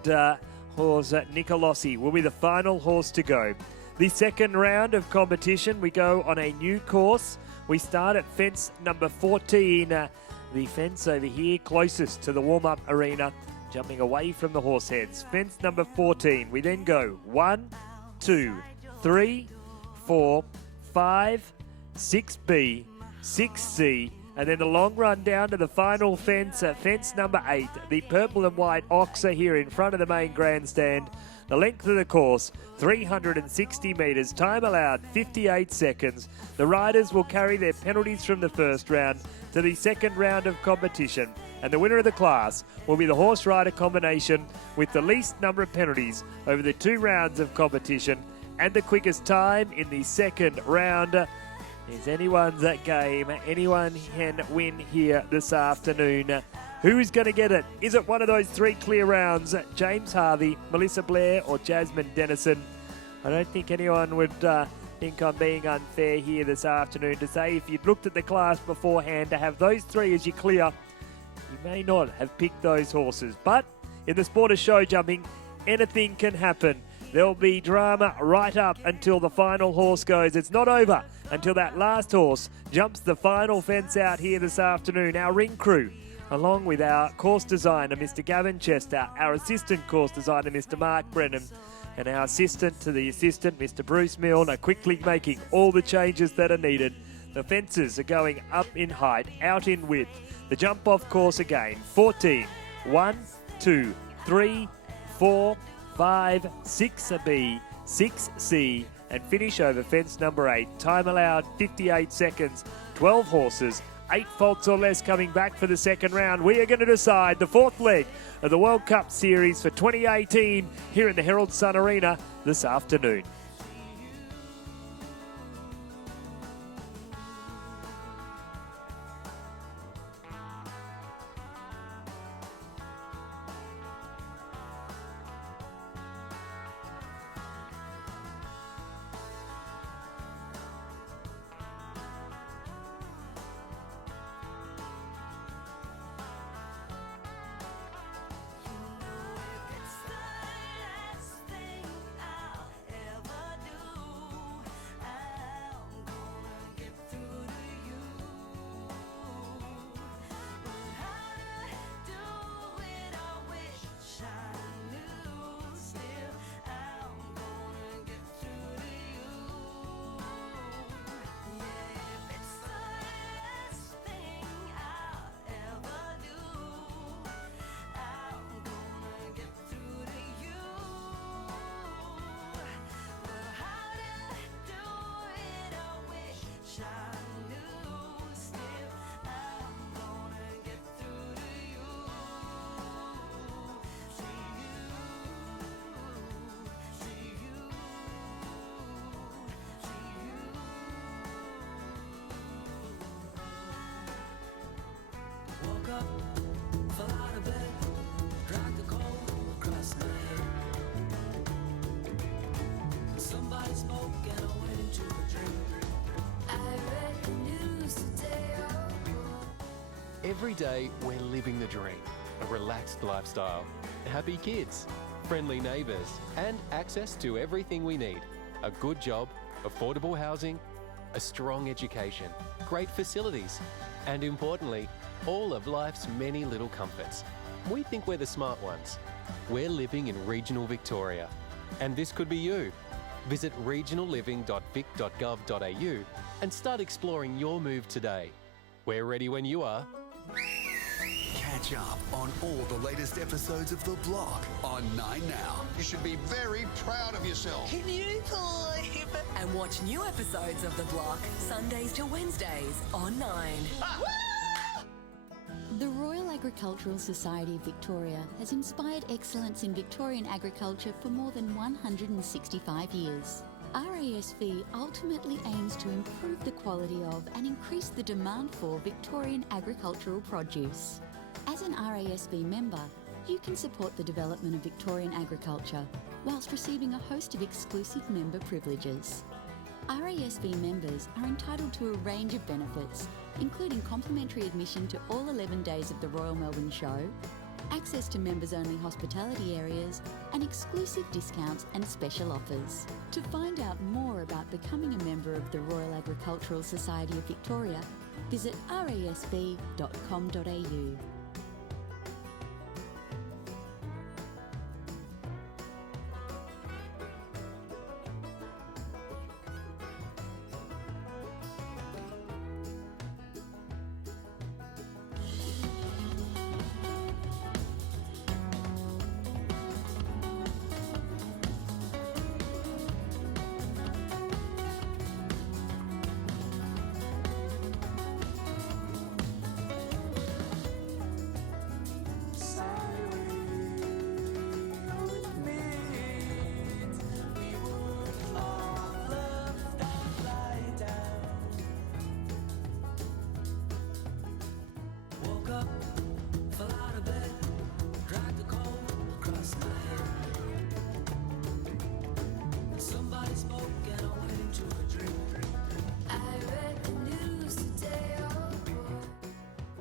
horse Nicolossi will be the final horse to go. the second round of competition. We go on a new course. We start at fence number 14, the fence over here closest to the warm-up arena, jumping away from the horse heads. Fence number 14. We then go 1, 2, 3, 4, 5, 6B, 6C, and then the long run down to the final fence, fence number 8. The purple and white ox are here in front of the main grandstand. The length of the course, 360 metres. Time allowed, 58 seconds. The riders will carry their penalties from the first round to the second round of competition. And the winner of the class will be the horse-rider combination with the least number of penalties over the 2 rounds of competition and the quickest time in the second round. Is anyone's game. Anyone can win here this afternoon. Who's going to get it? Is it one of those 3 clear rounds? James Harvey, Melissa Blair or Jasmine Dennison? I don't think anyone would think I'm being unfair here this afternoon to say if you'd looked at the class beforehand to have those 3 as you clear, you may not have picked those horses. But in the sport of show jumping, anything can happen. There'll be drama right up until the final horse goes. It's not over until that last horse jumps the final fence out here this afternoon. Our ring crew, along with our course designer, Mr. Gavin Chester, our assistant course designer, Mr. Mark Brennan, and our assistant to the assistant, Mr. Bruce Milne, are quickly making all the changes that are needed. The fences are going up in height, out in width. The jump off course again, 14, 1, 2, 3, 4, 5, 6B, 6C, and finish over fence number 8. Time allowed, 58 seconds, 12 horses, 8 faults or less coming back for the second round. We are going to decide the 4th leg of the World Cup Series for 2018 here in the Herald Sun Arena this afternoon. Every day, we're living the dream. A relaxed lifestyle, happy kids, friendly neighbours, and access to everything we need. A good job, affordable housing, a strong education, great facilities, and importantly, all of life's many little comforts. We think we're the smart ones. We're living in regional Victoria, and this could be you. Visit regionalliving.vic.gov.au and start exploring your move today. We're ready when you are. Catch up on all the latest episodes of The Block on 9 Now. You should be very proud of yourself. Can you believe it? And watch new episodes of The Block Sundays to Wednesdays on 9. The Royal Agricultural Society of Victoria has inspired excellence in Victorian agriculture for more than 165 years. RASV ultimately aims to improve the quality of and increase the demand for Victorian agricultural produce. As an RASV member, you can support the development of Victorian agriculture whilst receiving a host of exclusive member privileges. RASV members are entitled to a range of benefits, including complimentary admission to all 11 days of the Royal Melbourne Show, access to members-only hospitality areas, and exclusive discounts and special offers. To find out more about becoming a member of the Royal Agricultural Society of Victoria, visit rasv.com.au.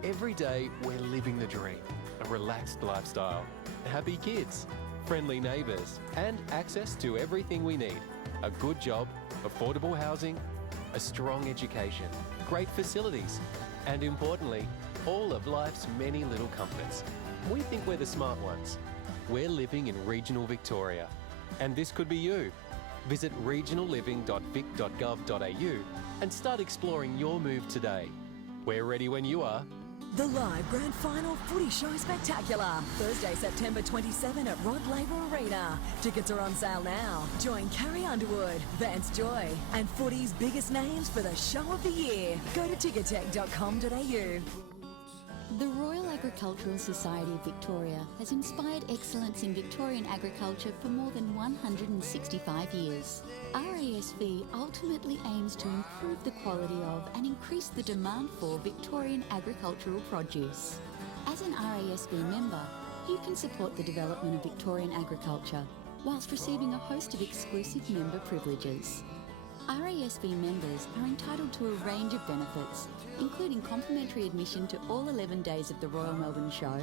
Every day, we're living the dream. A relaxed lifestyle, happy kids, friendly neighbours, and access to everything we need. A good job, affordable housing, a strong education, great facilities, and importantly, all of life's many little comforts. We think we're the smart ones. We're living in regional Victoria, and this could be you. Visit regionalliving.vic.gov.au and start exploring your move today. We're ready when you are. The live grand final footy show spectacular. Thursday, September 27 at Rod Laver Arena. Tickets are on sale now. Join Carrie Underwood, Vance Joy, and footy's biggest names for the show of the year. Go to tickettech.com.au. The Royal Agricultural Society of Victoria has inspired excellence in Victorian agriculture for more than 165 years. RASV ultimately aims to improve the quality of and increase the demand for Victorian agricultural produce. As an RASV member, you can support the development of Victorian agriculture whilst receiving a host of exclusive member privileges. RASV members are entitled to a range of benefits, including complimentary admission to all 11 days of the Royal Melbourne Show,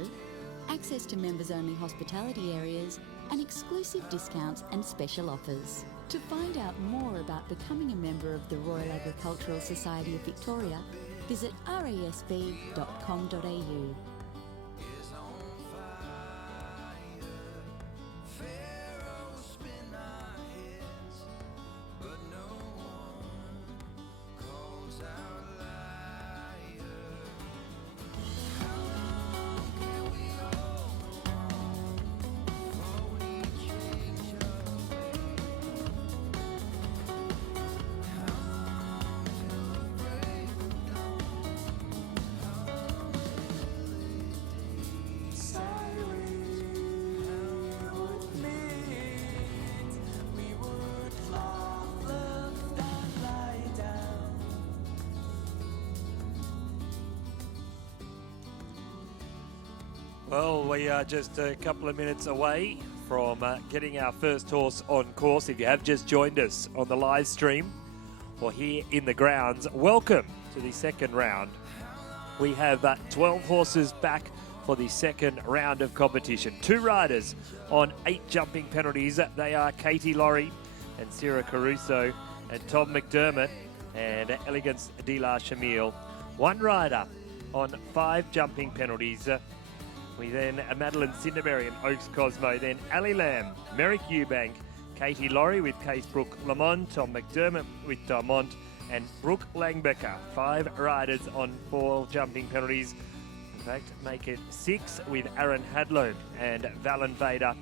access to members-only hospitality areas, and exclusive discounts and special offers. To find out more about becoming a member of the Royal Agricultural Society of Victoria, visit rasv.com.au. Well, we are just a couple of minutes away from getting our first horse on course. If you have just joined us on the live stream or here in the grounds, welcome to the second round. We have 12 horses back for the second round of competition. 2 riders on 8 jumping penalties. They are Katie Laurie and Sarah Caruso and Tom McDermott and Elegance de la Chamille. 1 rider on 5 jumping penalties. We then Madeline Cinderberry and Oaks Cosmo. Then Ali Lamb, Merrick Eubank, Katie Laurie with Case Brooke Lamont, Tom McDermott with Darmont, and Brooke Langbecker. 5 riders on 4 jumping penalties. In fact, make it 6 with Aaron Hadlow and Valen Vader.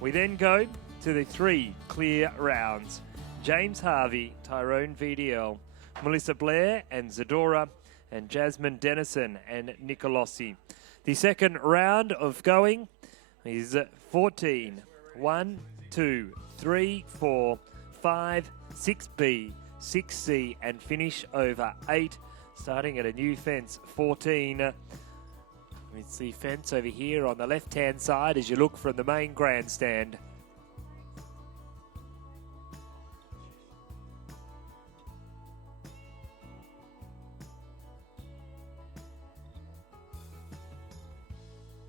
We then go to the 3 clear rounds. James Harvey, Tyrone VDL, Melissa Blair and Zadora, and Jasmine Dennison and Nicolosi. The second round of going is 14. 1, 2, 3, 4, 5, 6B, 6C, and finish over 8, starting at a new fence, 14. It's the fence over here on the left-hand side as you look from the main grandstand.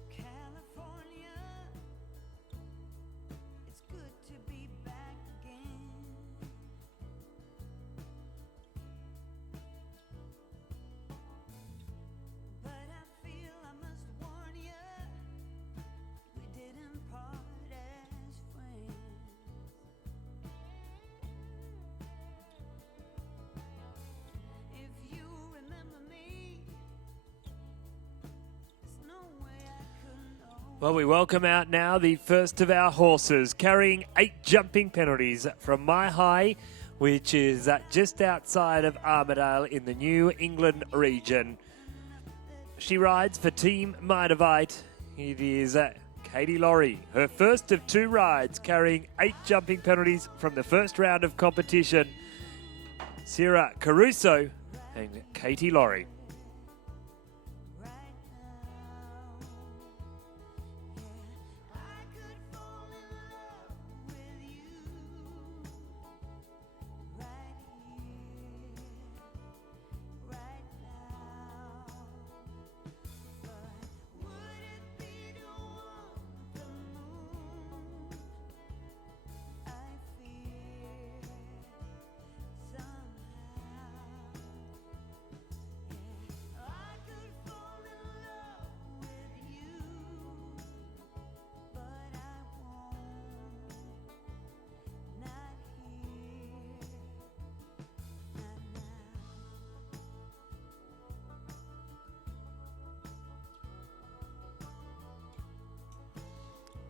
California. Well, we welcome out now the first of our horses, carrying 8 jumping penalties from My High, which is just outside of Armidale in the New England region. She rides for Team Mitavite. It is Katie Laurie, her first of 2 rides, carrying 8 jumping penalties from the first round of competition. Sarah Caruso and Katie Laurie.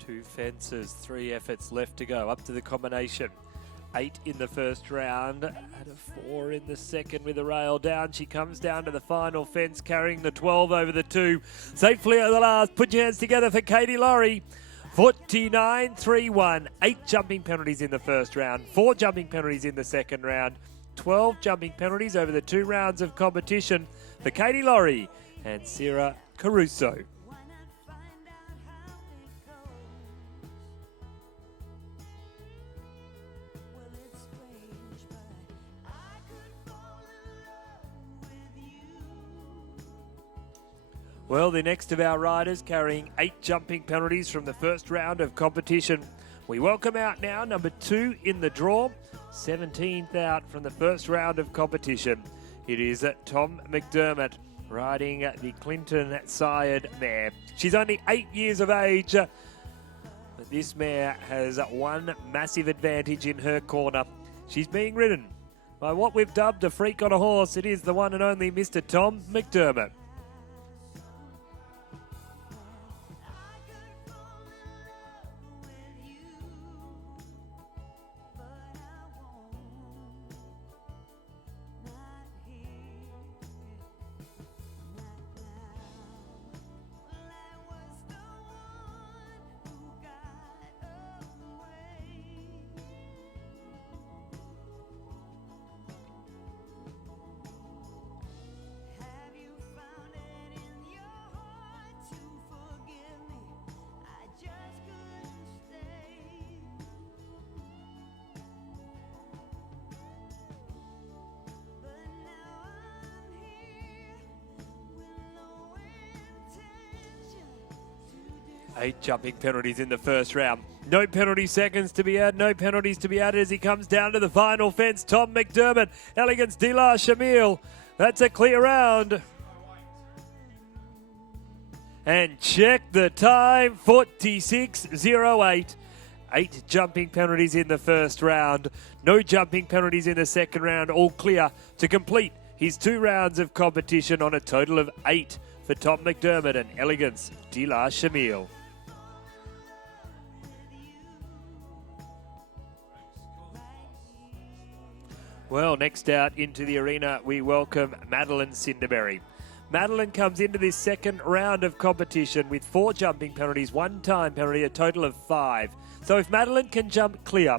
Two fences, 3 efforts left to go. Up to the combination. 8 in the first round, and a 4 in the second with the rail down. She comes down to the final fence, carrying the 12 over the 2. Safely over the last. Put your hands together for Katie Laurie. 49-3-1. 8 jumping penalties in the first round, 4 jumping penalties in the second round, 12 jumping penalties over the 2 rounds of competition for Katie Laurie and Sarah Caruso. Well, the next of our riders carrying 8 jumping penalties from the first round of competition. We welcome out now number 2 in the draw, 17th out from the first round of competition. It is Tom McDermott riding the Clinton sired mare. She's only 8 years of age, but this mare has one massive advantage in her corner. She's being ridden by what we've dubbed a freak on a horse. It is the one and only Mr. Tom McDermott. Eight jumping penalties in the first round. No penalty seconds to be added, no penalties to be added as he comes down to the final fence. Tom McDermott, Elegance de la Chamille. That's a clear round. And check the time, 46.08. 8 jumping penalties in the first round. No jumping penalties in the second round. All clear to complete his 2 rounds of competition on a total of 8 for Tom McDermott and Elegance de la Chamille. Well, next out into the arena, we welcome Madeline Cinderberry. Madeline comes into this second round of competition with 4 jumping penalties, 1 time penalty, a total of 5. So if Madeline can jump clear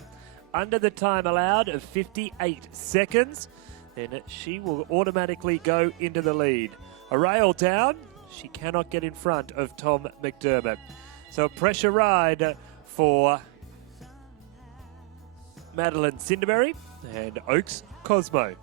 under the time allowed of 58 seconds, then she will automatically go into the lead. A rail down, she cannot get in front of Tom McDermott. So a pressure ride for Madeline Cinderberry and Oaks Cosmo.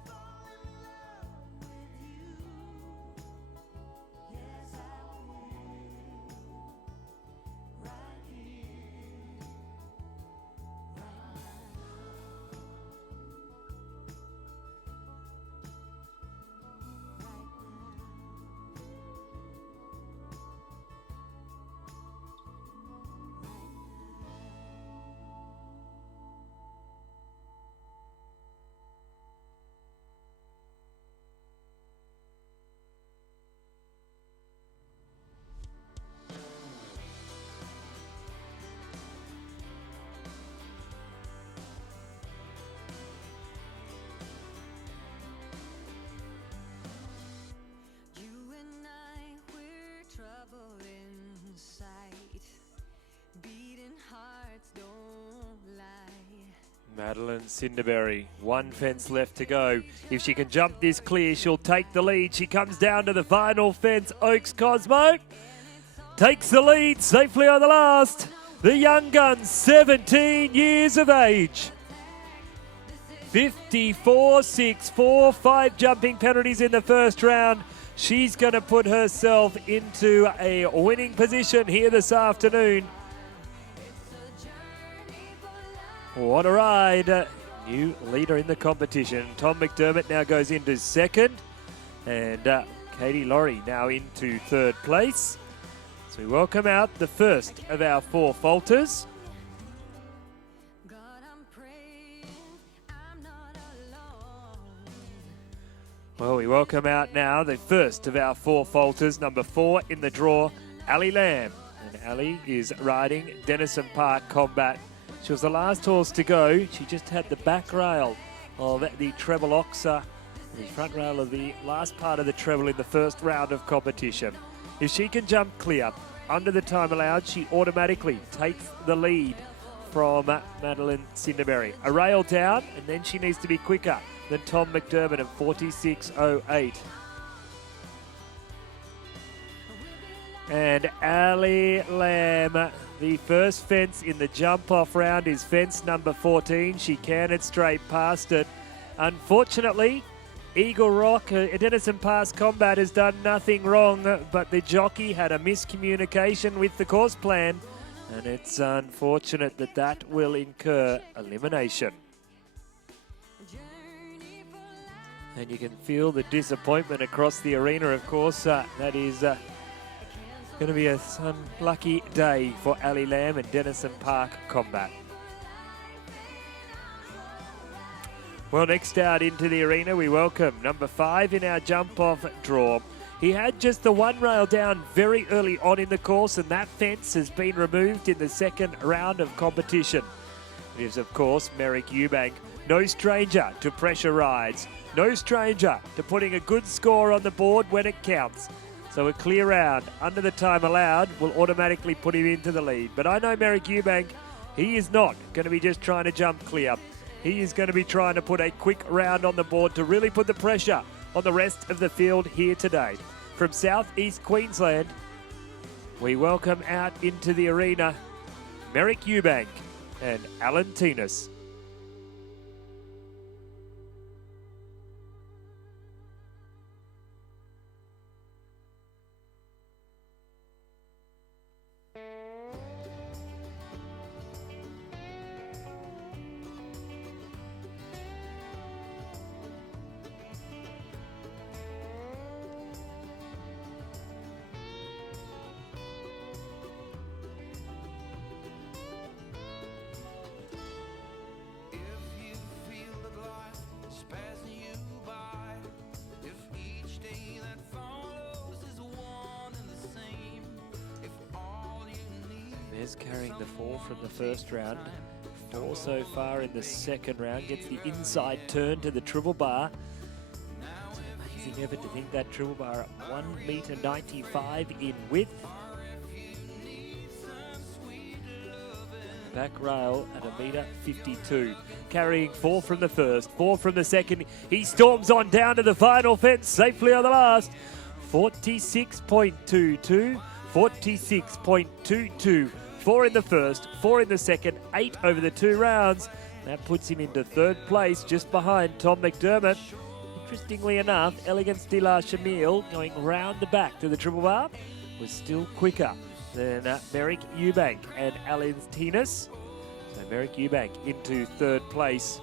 Madeline Cinderberry, one fence left to go. If she can jump this clear, she'll take the lead. She comes down to the final fence. Oaks Cosmo takes the lead safely on the last. The young gun, 17 years of age. 54.64, 5 jumping penalties in the first round. She's going to put herself into a winning position here this afternoon. What a ride. New leader in the competition. Tom McDermott now goes into second. And Katie Laurie now into third place. So we welcome out the first of our 4 falters. Well, we welcome out now the first of our 4 falters, number 4 in the draw, Ali Lamb. And Ali is riding Denison Park Combat. She was the last horse to go. She just had the back rail of the treble oxa, the front rail of the last part of the treble in the first round of competition. If she can jump clear under the time allowed, she automatically takes the lead from Madeline Cinderberry. A rail down, and then she needs to be quicker than Tom McDermott at 46.08. And Ali Lamb, the first fence in the jump-off round is fence number 14. She cannoned straight past it. Unfortunately, Eagle Rock, Denison Pass Combat has done nothing wrong, but the jockey had a miscommunication with the course plan, and it's unfortunate that that will incur elimination. And you can feel the disappointment across the arena, of course. That is going to be an unlucky day for Ali Lamb and Denison Park Combat. Well, next out into the arena, we welcome number 5 in our jump-off draw. He had just the one rail down very early on in the course, and that fence has been removed in the second round of competition. It is, of course, Merrick Eubank. No stranger to pressure rides. No stranger to putting a good score on the board when it counts. So a clear round under the time allowed will automatically put him into the lead. But I know Merrick Eubank, he is not going to be just trying to jump clear. He is going to be trying to put a quick round on the board to really put the pressure on the rest of the field here today. From southeast Queensland, we welcome out into the arena Merrick Eubank and Alan Tinas. There's carrying the 4 from the first round. 4 so far in the second round. Gets the inside turn to the triple bar. It's an amazing effort to think that triple bar at 1.95 m in width. Back rail at 1.52 m. Carrying 4 from the first, 4 from the second. He storms on down to the final fence, safely on the last. 46.22, 46.22. 4 in the first, 4 in the second, 8 over the 2 rounds. That puts him into third place, just behind Tom McDermott. Interestingly enough, Elegance de la Chamille, going round the back to the triple bar, was still quicker than Merrick Eubank and Alan Tinas. So Merrick Eubank into third place.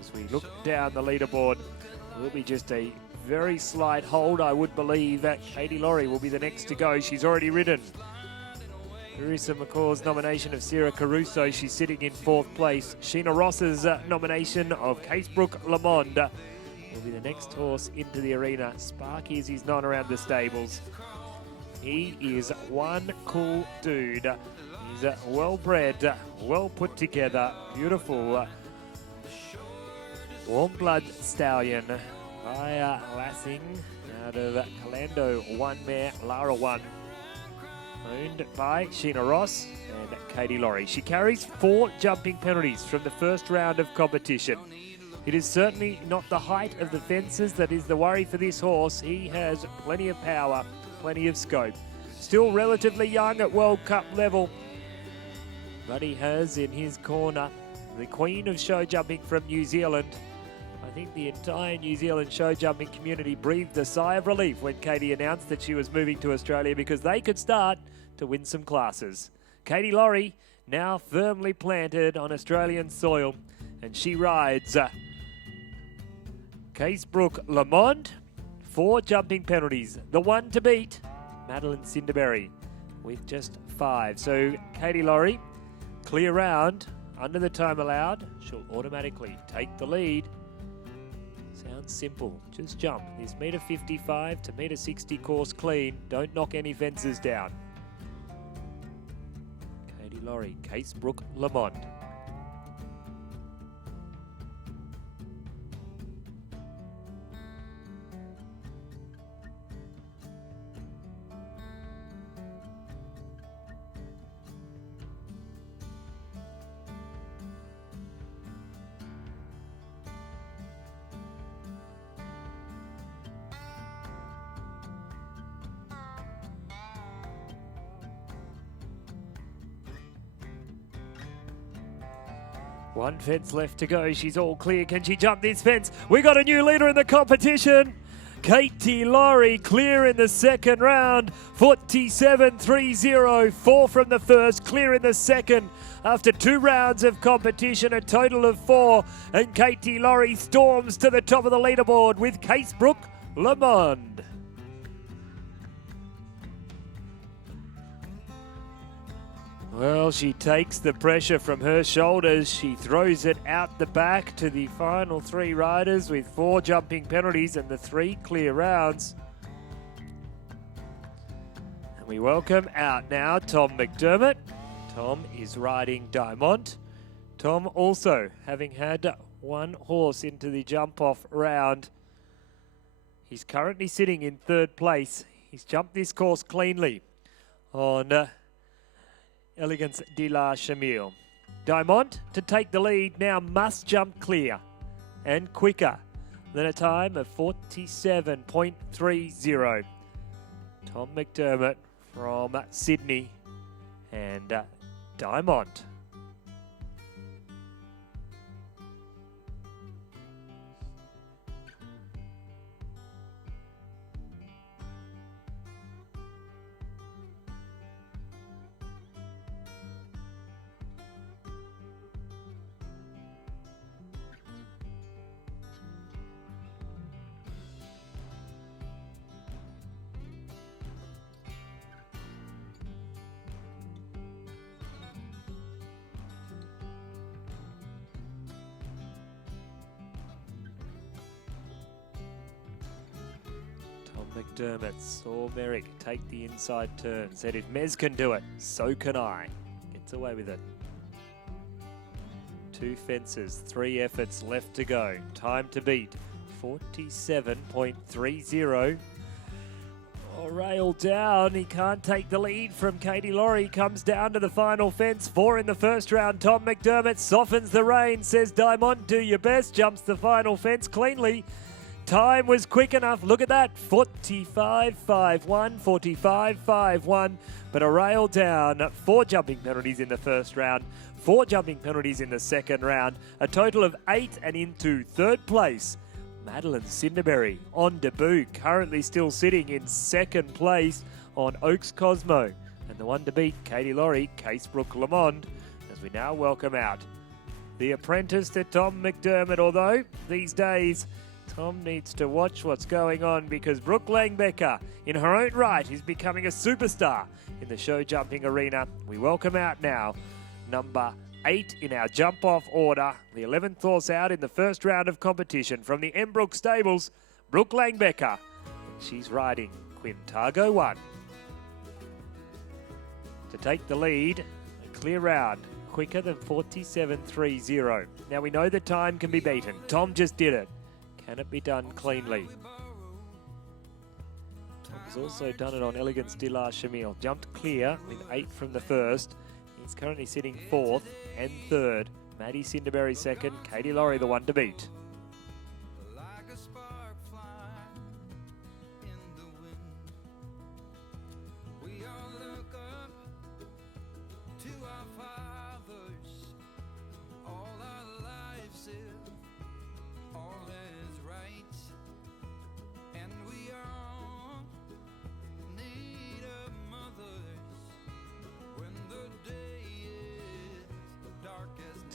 As we look down the leaderboard, it will be just a very slight hold. I would believe that Katie Laurie will be the next to go. She's already ridden Carissa McCaw's nomination of Sierra Caruso. She's sitting in 4th place. Sheena Ross's nomination of Casebrook Lamond will be the next horse into the arena. Sparky's he's not around the stables. He is one cool dude. He's well bred, well put together, beautiful warm blood stallion by Lassing out of Calando, one mare, Lara 1. owned by Sheena Ross and Katie Laurie. She carries 4 jumping penalties from the first round of competition. It is certainly not the height of the fences that is the worry for this horse. He has plenty of power, plenty of scope. Still relatively young at World Cup level, but he has in his corner the Queen of show jumping from New Zealand. I think the entire New Zealand show jumping community breathed a sigh of relief when Katie announced that she was moving to Australia because they could start to win some classes. Katie Laurie now firmly planted on Australian soil, and she rides Casebrook Lamond, 4 jumping penalties. The one to beat, Madeline Cinderberry, with just 5. So Katie Laurie, clear round, under the time allowed, she'll automatically take the lead. Sounds simple, just jump. This metre 55 to metre 60 course clean. Don't knock any fences down. Katie Laurie, Casebrook Lamond. One fence left to go. She's all clear. Can she jump this fence? We got a new leader in the competition. Katie Laurie clear in the second round. 47.30. 4 from the first. Clear in the second. After 2 rounds of competition, a total of 4. And Katie Laurie storms to the top of the leaderboard with Casebrook Lamond. Well, she takes the pressure from her shoulders. She throws it out the back to the final 3 riders with 4 jumping penalties and the 3 clear rounds. And we welcome out now Tom McDermott. Tom is riding Diamond. Tom also having had 1 horse into the jump-off round. He's currently sitting in 3rd place. He's jumped this course cleanly on Elegance de la Chamille. Diamond, to take the lead, now must jump clear and quicker than a time of 47.30. Tom McDermott from Sydney and Diamond. McDermott saw Merrick take the inside turn. Said if Mez can do it, so can I. Gets away with it. 2 fences, 3 efforts left to go. Time to beat, 47.30. Oh, rail down. He can't take the lead from Katie Laurie. Comes down to the final fence. 4 in the first round. Tom McDermott softens the rein. Says Diamond, do your best. Jumps the final fence cleanly. Time was quick enough. Look at that. 45.51, 45.51. But a rail down. 4 jumping penalties in the first round. 4 jumping penalties in the second round. A total of 8 and into 3rd place. Madeline Cinderberry on debut. Currently still sitting in 2nd place on Oaks Cosmo. And the one to beat, Katie Laurie, Casebrook Lamond, as we now welcome out the apprentice to Tom McDermott. Although these days Tom needs to watch what's going on because Brooke Langbecker, in her own right, is becoming a superstar in the show jumping arena. We welcome out now number 8 in our jump-off order. The 11th horse out in the first round of competition from the Embrook Stables, Brooke Langbecker. She's riding Quintago 1. To take the lead, a clear round, quicker than 47.30. Now we know the time can be beaten. Tom just did it. Can it be done cleanly? Tom's He's also done it on Elegance de la Chamille. Jumped clear with 8 from the first. He's currently sitting 4th and 3rd. Maddie Cinderberry 2nd. Katie Laurie the one to beat.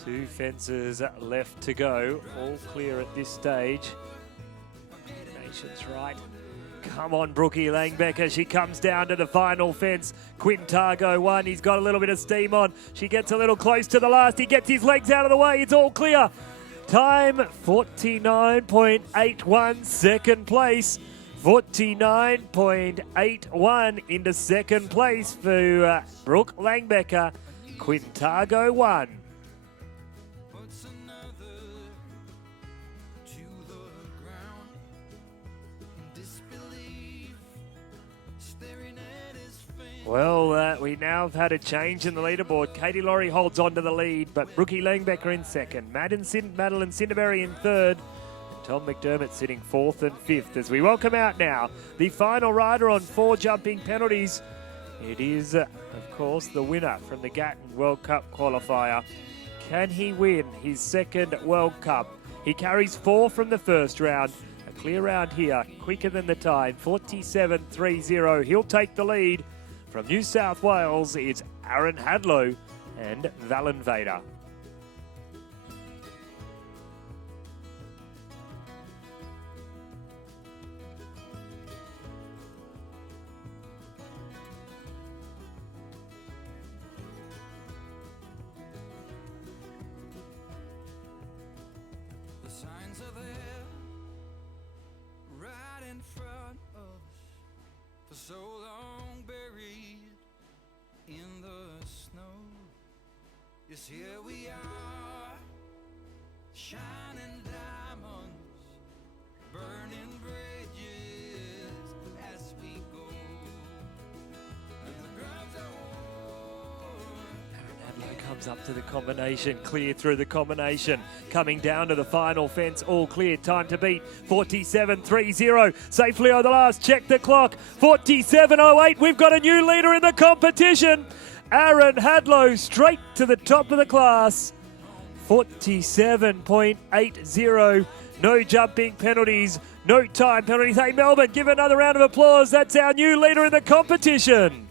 Two fences left to go, all clear at this stage. Nation's right. Come on, Brookie Langbecker. She comes down to the final fence. Quintago 1. He's got a little bit of steam on. She gets a little close to the last. He gets his legs out of the way. It's all clear. Time 49.81, second place. 49.81 into second place for Brooke Langbecker. Quintago 1. Well, we now have had a change in the leaderboard. Katie Laurie holds on to the lead, but Brookie Langbecker in second. Madeline Cinderberry in third. And Tom McDermott sitting 4th and 5th as we welcome out now the final rider on 4 jumping penalties. It is, of course, the winner from the Gatton World Cup qualifier. Can he win his second World Cup? He carries 4 from the first round. A clear round here, quicker than the time, 47.30. He'll take the lead. From New South Wales, it's Aaron Hadlow and Valen Vader. The signs are there, right in front of us, for so long buried in the snow. Yes, here we are, shining diamonds, burning bridges as we go. And the drums are Hadlow comes up to the combination, clear through the combination, coming down to the final fence, all clear, time to beat, 47.30, safely over the last, check the clock, 47.08, we've got a new leader in the competition, Aaron Hadlow, straight to the top of the class, 47.80, no jumping penalties, no time penalties. Hey Melbourne, give another round of applause, that's our new leader in the competition.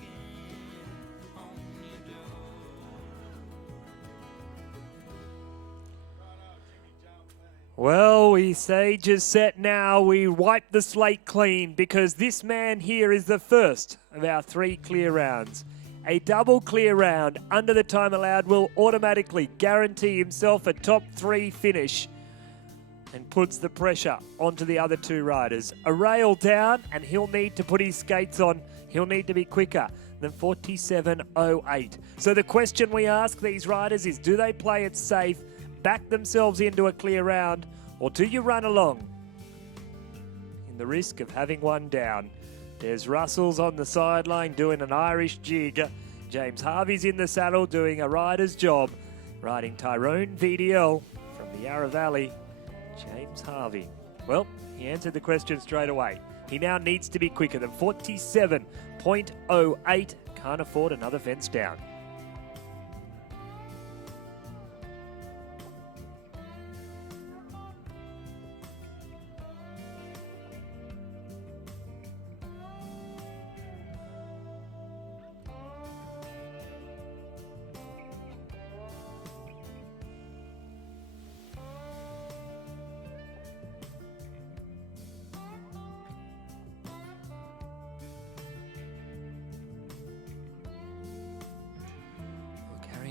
Well, stage is set now. We wipe the slate clean because this man here is the first of our 3 clear rounds. A double clear round under the time allowed will automatically guarantee himself a top 3 finish and puts the pressure onto the other 2 riders. A rail down and he'll need to put his skates on. He'll need to be quicker than 47.08. So the question we ask these riders is, do they play it safe, back themselves into a clear round, or do you run along in the risk of having one down? There's Russell's on the sideline doing an Irish jig. James Harvey's in the saddle doing a rider's job, riding Tyrone VDL from the Yarra Valley. James Harvey. Well, he answered the question straight away. He now needs to be quicker than 47.08. Can't afford another fence down.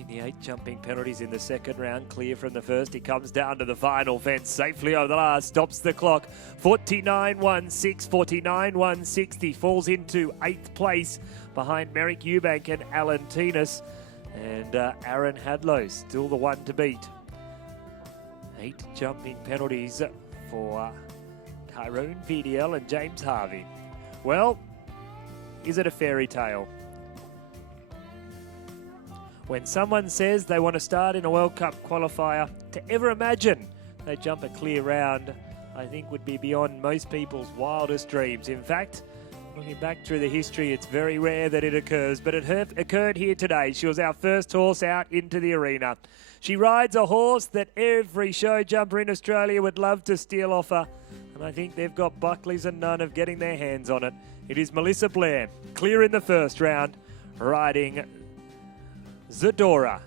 The 8 jumping penalties in the second round, clear from the first. He comes down to the final fence, safely over the last, stops the clock. 49.16, 49.160, falls into 8th place behind Merrick Eubank and Alan Tinas. And Aaron Hadlow, still the one to beat. 8 jumping penalties for Tyrone VDL and James Harvey. Well, is it a fairy tale? When someone says they want to start in a World Cup qualifier, to ever imagine they jump a clear round, I think would be beyond most people's wildest dreams. In fact, looking back through the history, it's very rare that it occurs, but it occurred here today. She was our first horse out into the arena. She rides a horse that every show jumper in Australia would love to steal off her, and I think they've got Buckleys and none of getting their hands on it. It is Melissa Blair, clear in the first round, riding Zadora.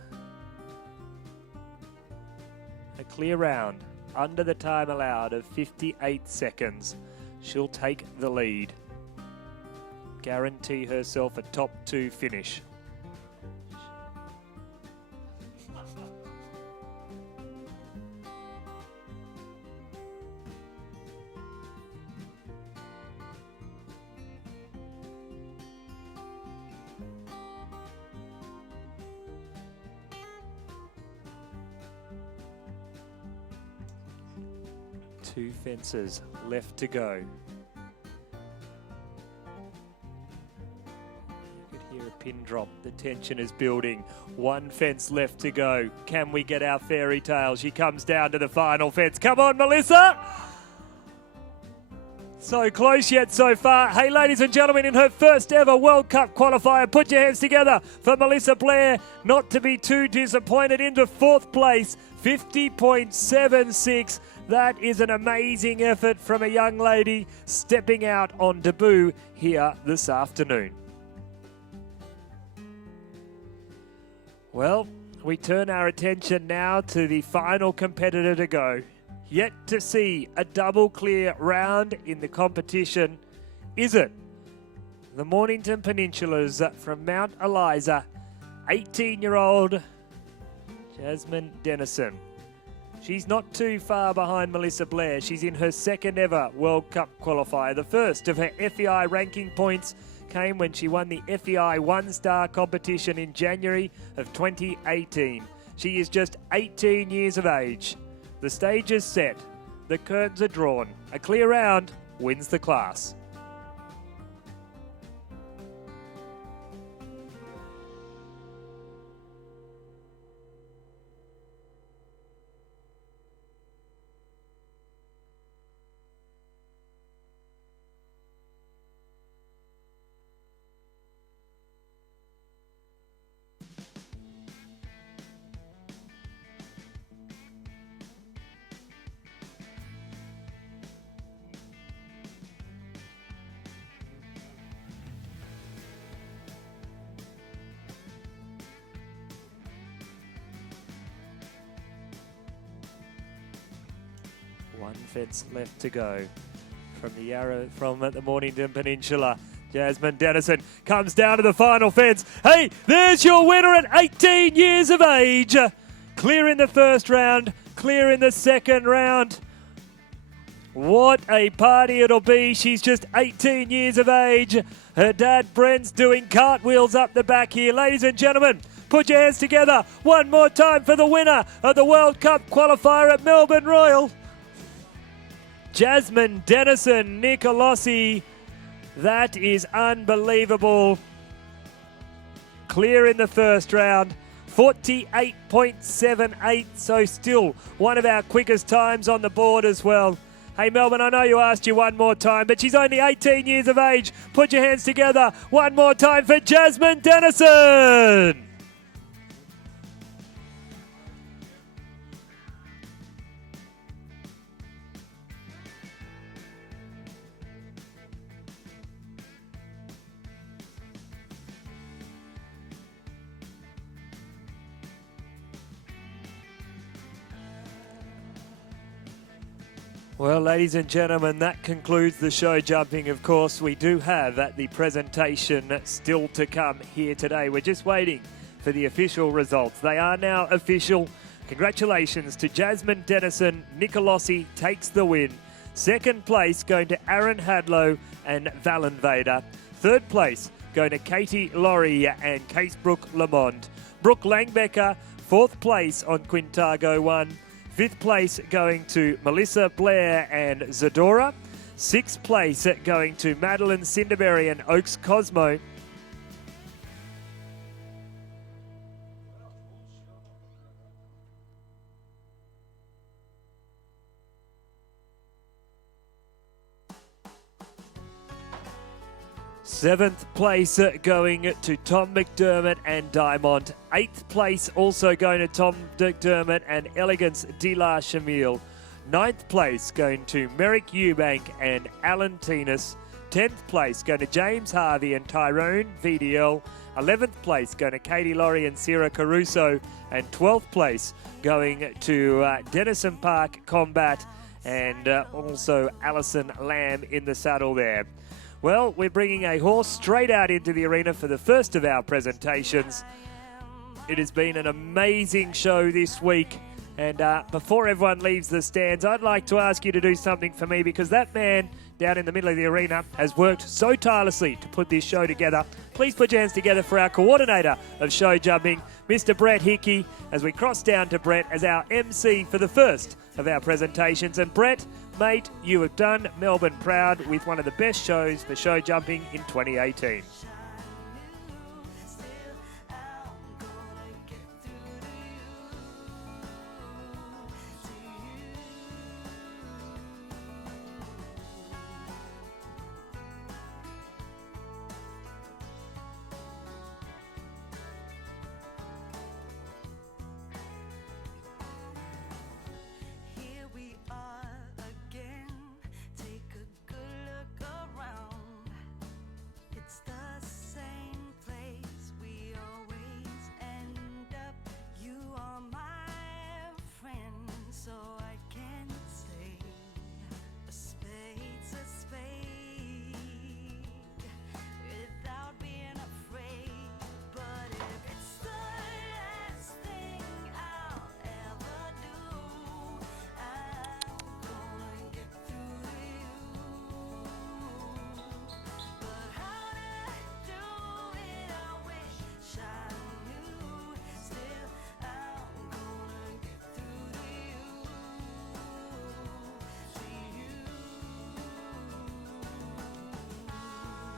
A clear round, under the time allowed of 58 seconds. She'll take the lead. Guarantee herself a top 2 finish. Two fences left to go. You could hear a pin drop. The tension is building. One fence left to go. Can we get our fairy tale? She comes down to the final fence. Come on, Melissa! So close yet so far. Hey, ladies and gentlemen, in her first ever World Cup qualifier, put your hands together for Melissa Blair. Not to be too disappointed, into 4th place, 50.76. That is an amazing effort from a young lady stepping out on debut here this afternoon. Well, we turn our attention now to the final competitor to go. Yet to see a double clear round in the competition. Is it the Mornington Peninsulas from Mount Eliza, 18-year-old Jasmine Dennison? She's not too far behind Melissa Blair. She's in her second ever World Cup qualifier. The first of her FEI ranking points came when she won the FEI one-star competition in January of 2018. She is just 18 years of age. The stage is set. The curtains are drawn. A clear round wins the class. One fence left to go from the arrow from the Mornington Peninsula. Jasmine Dennison comes down to the final fence. Hey, there's your winner at 18 years of age. Clear in the first round, clear in the second round. What a party it'll be. She's just 18 years of age. Her dad, Brent's, doing cartwheels up the back here. Ladies and gentlemen, put your hands together one more time for the winner of the World Cup qualifier at Melbourne Royal. Jasmine Dennison Nicolosi. That is unbelievable. Clear in the first round. 48.78, so still one of our quickest times on the board as well. Hey, Melbourne, I know you asked you one more time, but she's only 18 years of age. Put your hands together one more time for Jasmine Dennison. Well, ladies and gentlemen, that concludes the show jumping. Of course, we do have the presentation still to come here today. We're just waiting for the official results. They are now official. Congratulations to Jasmine Dennison. Nicolosi takes the win. Second place going to Aaron Hadlow and Valen Vader. Third place going to Katie Laurie and Casebrook Lamond. Brooke Langbecker, fourth place on Quintago 1. Fifth place going to Melissa Blair and Zadora. Sixth place going to Madeline Cinderberry and Oaks Cosmo. Seventh place going to Tom McDermott and Diamond. Eighth place also going to Tom McDermott and Elegance de la Chamille. Ninth place going to Merrick Eubank and Alan Tinas. 10th place going to James Harvey and Tyrone VDL. 11th place going to Katie Laurie and Sarah Caruso. And 12th place going to Denison Park Combat and also Alison Lamb in the saddle there. Well, we're bringing a horse straight out into the arena for the first of our presentations. It has been an amazing show this week. And before everyone leaves the stands, I'd like to ask you to do something for me, because that man down in the middle of the arena has worked so tirelessly to put this show together. Please put your hands together for our coordinator of show jumping, Mr. Brett Hickey, as we cross down to Brett as our MC for the first of our presentations. And Brett, mate, you have done Melbourne proud with one of the best shows for show jumping in 2018.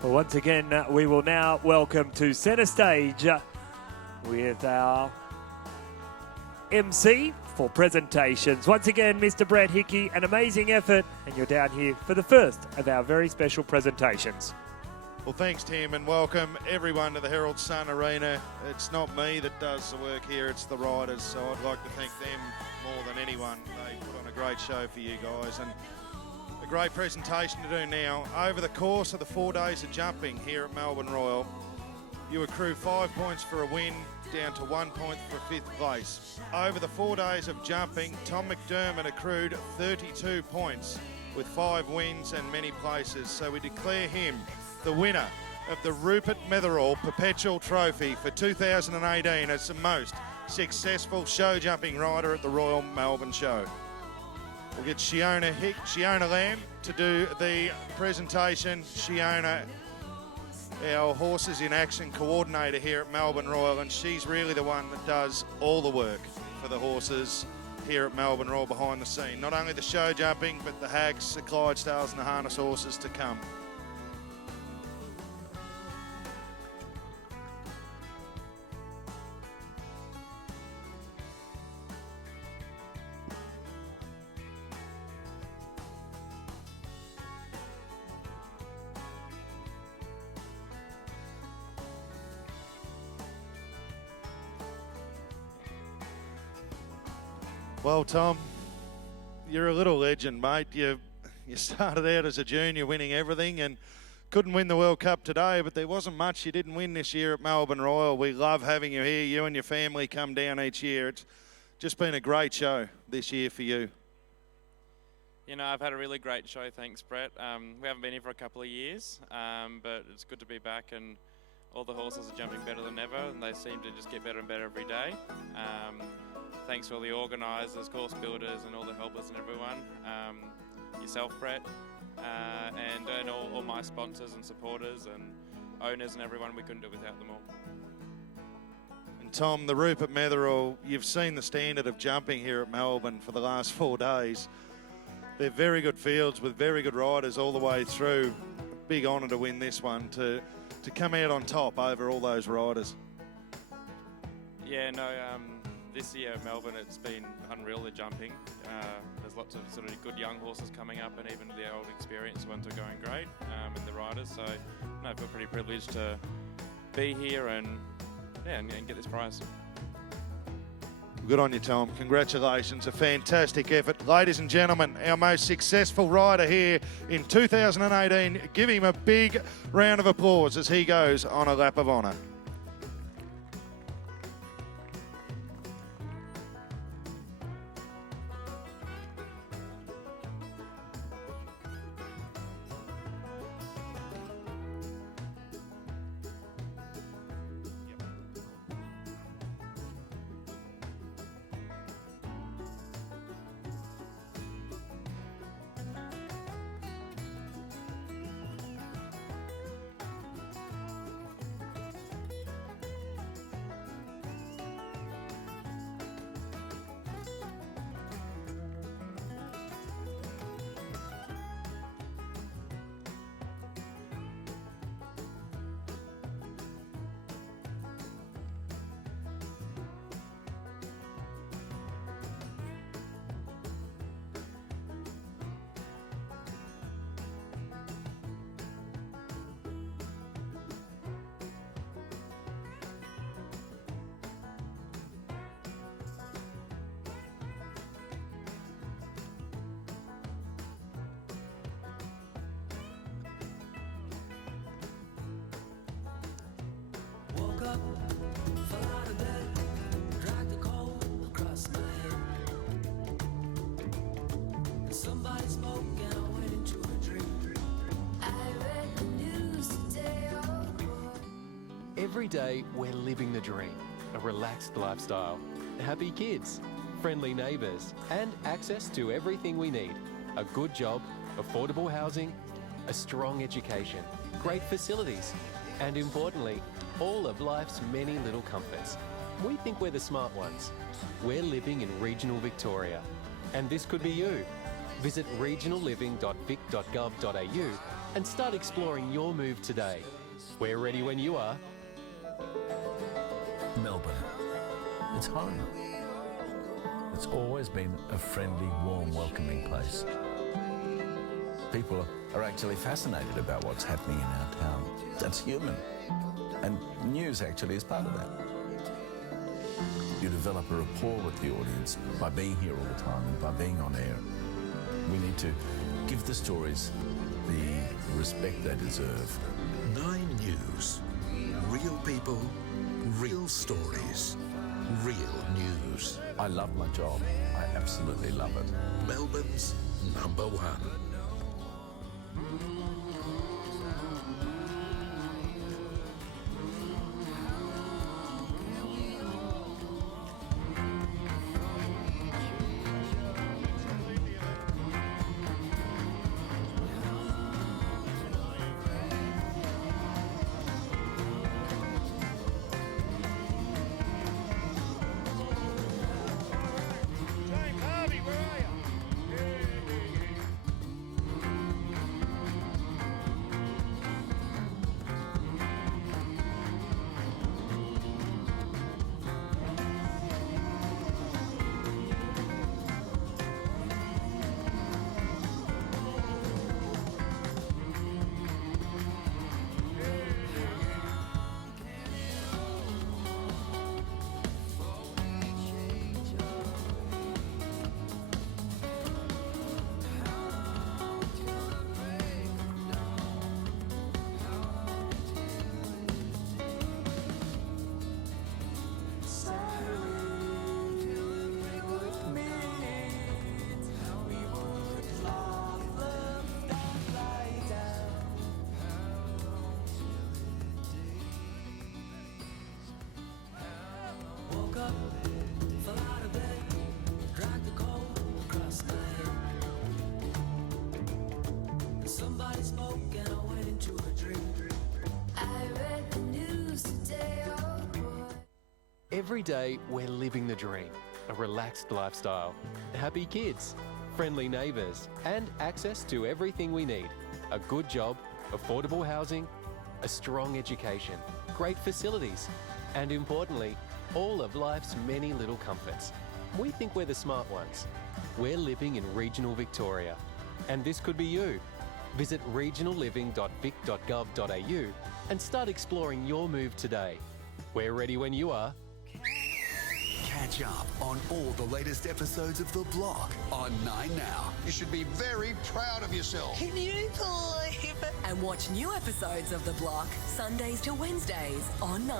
Well, once again, we will now welcome to centre stage with our MC for presentations. Once again, Mr. Brett Hickey, an amazing effort, and you're down here for the first of our very special presentations. Well, thanks, Tim, and welcome everyone to the Herald Sun Arena. It's not me that does the work here, it's the riders, so I'd like to thank them more than anyone. They put on a great show for you guys, and a great presentation to do now. Over the course of the 4 days of jumping here at Melbourne Royal, you accrue 5 points for a win, down to 1 point for 5th place. Over the 4 days of jumping, Tom McDermott accrued 32 points with 5 wins and many places. So we declare him the winner of the Rupert Metherall Perpetual Trophy for 2018 as the most successful show jumping rider at the Royal Melbourne Show. We'll get Shiona Lamb to do the presentation. Shiona, our Horses in Action coordinator here at Melbourne Royal, and she's really the one that does all the work for the horses here at Melbourne Royal behind the scene. Not only the show jumping, but the hags, the Clydesdales and the harness horses to come. Well, Tom, you're a little legend, mate. You started out as a junior winning everything and couldn't win the World Cup today, but there wasn't much you didn't win this year at Melbourne Royal. We love having you here. You and your family come down each year. It's just been a great show this year for you. You know, I've had a really great show, thanks, Brett. We haven't been here for a couple of years, but it's good to be back, and all the horses are jumping better than ever, and they seem to just get better and better every day. Thanks to all the organisers, course builders, and all the helpers and everyone. Yourself, Brett, and all my sponsors and supporters and owners and everyone. We couldn't do it without them all. And Tom, the Rupert Metherall, you've seen the standard of jumping here at Melbourne for the last 4 days. They're very good fields with very good riders all the way through. Big honour to win this one, to come out on top over all those riders. Yeah, no, this year at Melbourne it's been unreal, the jumping. There's lots of sort of good young horses coming up, and even the old experienced ones are going great, and the riders. So no, I feel pretty privileged to be here and get this prize. Good on you, Tom. Congratulations. A fantastic effort. Ladies and gentlemen, our most successful rider here in 2018. Give him a big round of applause as he goes on a lap of honour. Woke up, fell out of bed, dragged the cold across my head. Somebody spoke and I went into a dream. I read the news today, oh boy. Every day we're living the dream, a relaxed lifestyle, happy kids, friendly neighbours, and access to everything we need. A good job, affordable housing, a strong education, great facilities, and importantly, all of life's many little comforts. We think we're the smart ones. We're living in regional Victoria, and this could be you. Visit regionalliving.vic.gov.au and start exploring your move today. We're ready when you are. Melbourne. It's home. It's always been a friendly, warm, welcoming place. People are actually fascinated about what's happening in our town. That's human. And news actually is part of that. You develop a rapport with the audience by being here all the time and by being on air. We need to give the stories the respect they deserve. 9 News. Real people, real stories, real news. I love my job. I absolutely love it. Melbourne's #1. Every day we're living the dream, a relaxed lifestyle, happy kids, friendly neighbours, and access to everything we need. A good job, affordable housing, a strong education, great facilities, and importantly, all of life's many little comforts. We think we're the smart ones. We're living in regional Victoria, and this could be you. Visit regionalliving.vic.gov.au and start exploring your move today. We're ready when you are. Catch up on all the latest episodes of The Block on 9 Now. You should be very proud of yourself. Can you believe it? And watch new episodes of The Block Sundays to Wednesdays on 9.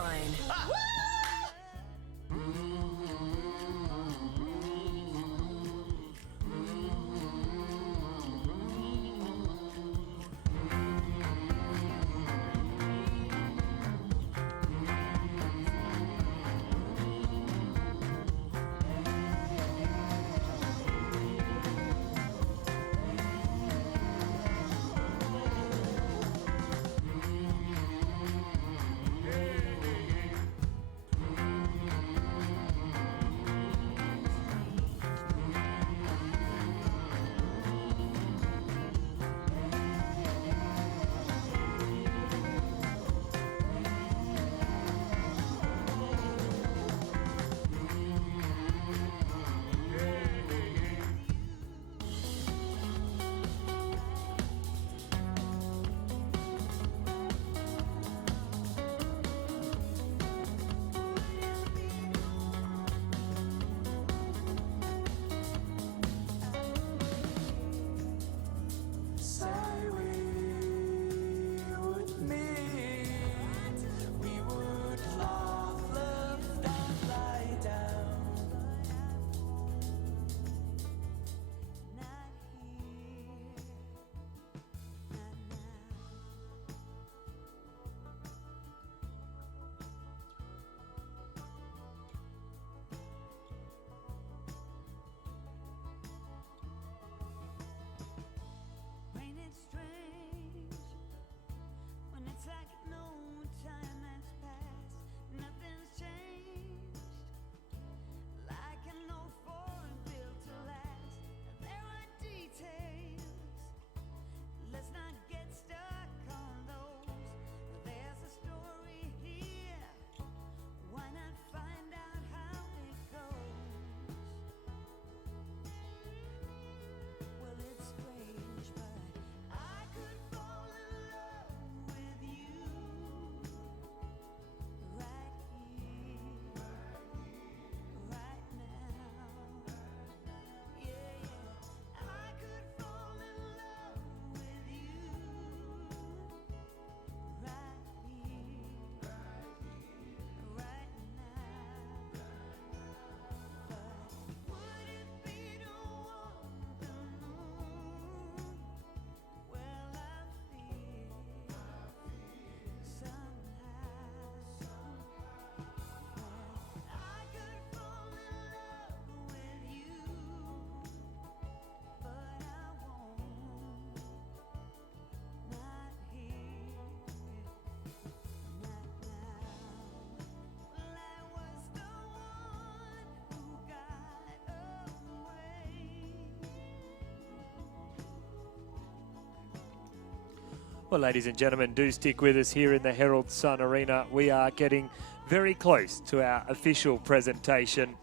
Well, ladies and gentlemen, do stick with us here in the Herald Sun Arena. We are getting very close to our official presentation.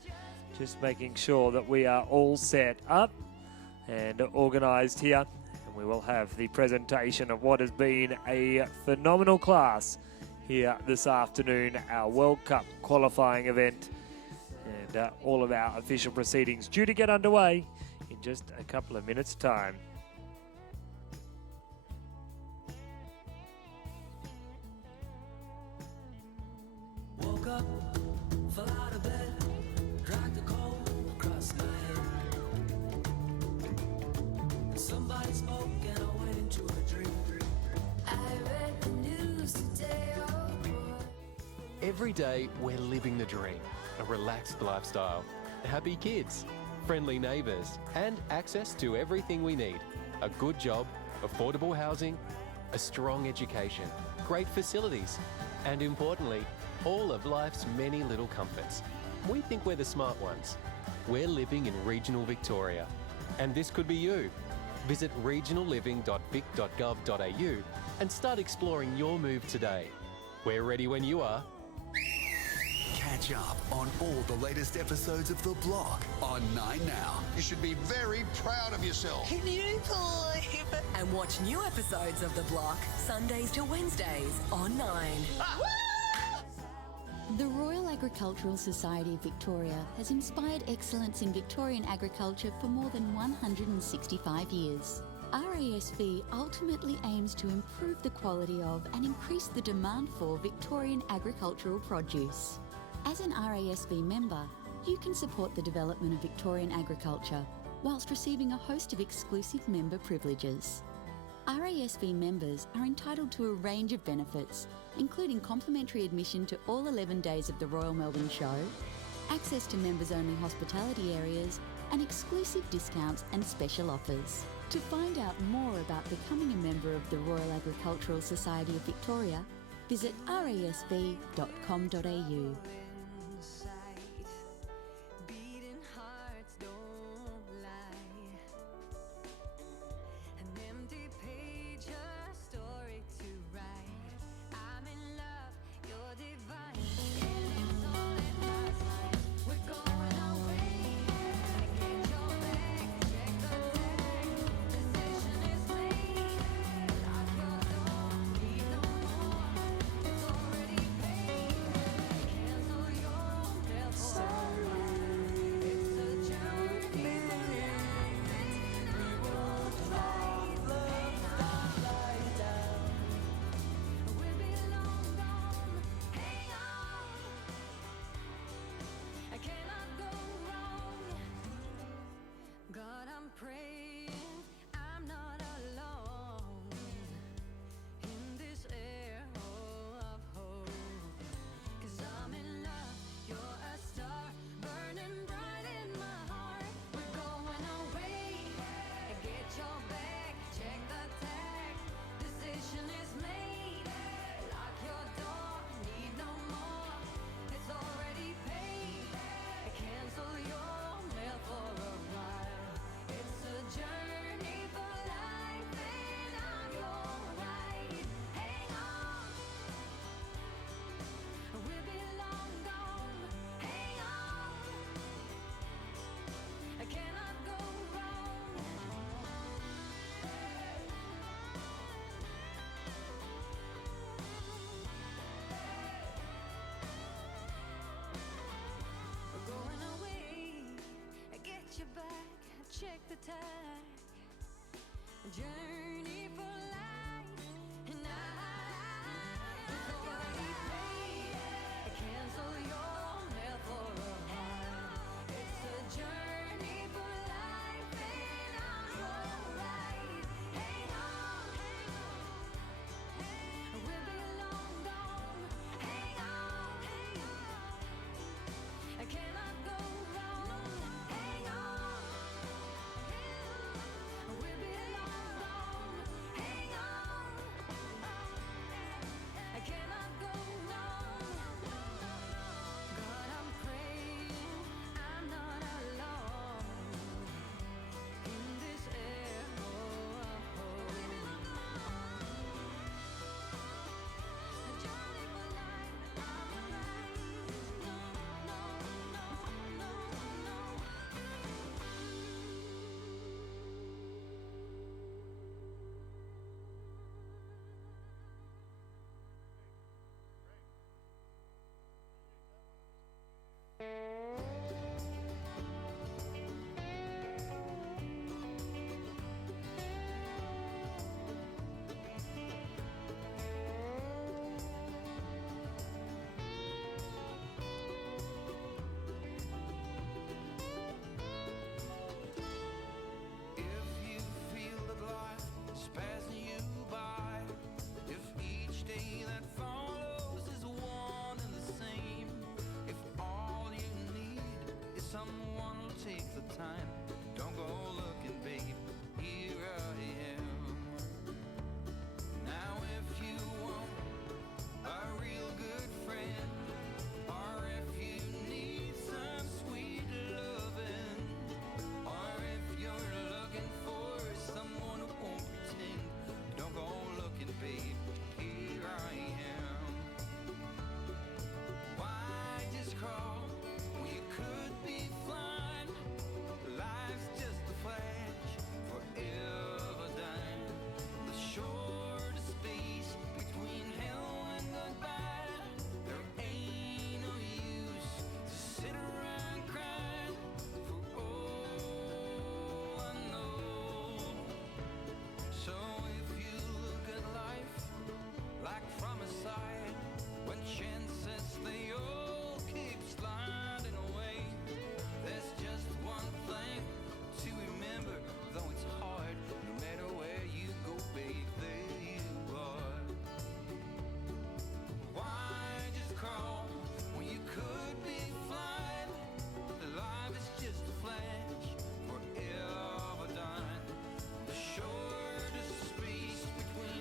Just making sure that we are all set up and organised here. And we will have the presentation of what has been a phenomenal class here this afternoon, our World Cup qualifying event. And all of our official proceedings due to get underway in just a couple of minutes' time. Woke up, fell out of bed, dragged the cold across my head. Somebody spoke and I went into a dream. I read the news today, oh boy. Every day we're living the dream, a relaxed lifestyle, happy kids, friendly neighbours, and access to everything we need. A good job, affordable housing, a strong education, great facilities, and importantly, all of life's many little comforts. We think we're the smart ones. We're living in regional Victoria, And this could be you. Visit regionalliving.vic.gov.au and start exploring your move today. We're ready when you are. Catch up on all the latest episodes of The Block on 9 Now. You should be very proud of yourself. Can you believe it? And watch new episodes of The Block Sundays to Wednesdays on 9. The Royal Agricultural Society of Victoria has inspired excellence in Victorian agriculture for more than 165 years. RASV ultimately aims to improve the quality of and increase the demand for Victorian agricultural produce. As an RASV member, you can support the development of Victorian agriculture whilst receiving a host of exclusive member privileges. RASV members are entitled to a range of benefits, including complimentary admission to all 11 days of the Royal Melbourne Show, access to members-only hospitality areas, and exclusive discounts and special offers. To find out more about becoming a member of the Royal Agricultural Society of Victoria, visit rasv.com.au. Check the tag. Journey for life, and it's already paid. Cancel your mail for a while. It's a journey for life, and I'm alright. Hang on, we'll be long gone. Hang on, I cannot go wrong. Hang on. We'll be long gone. Hang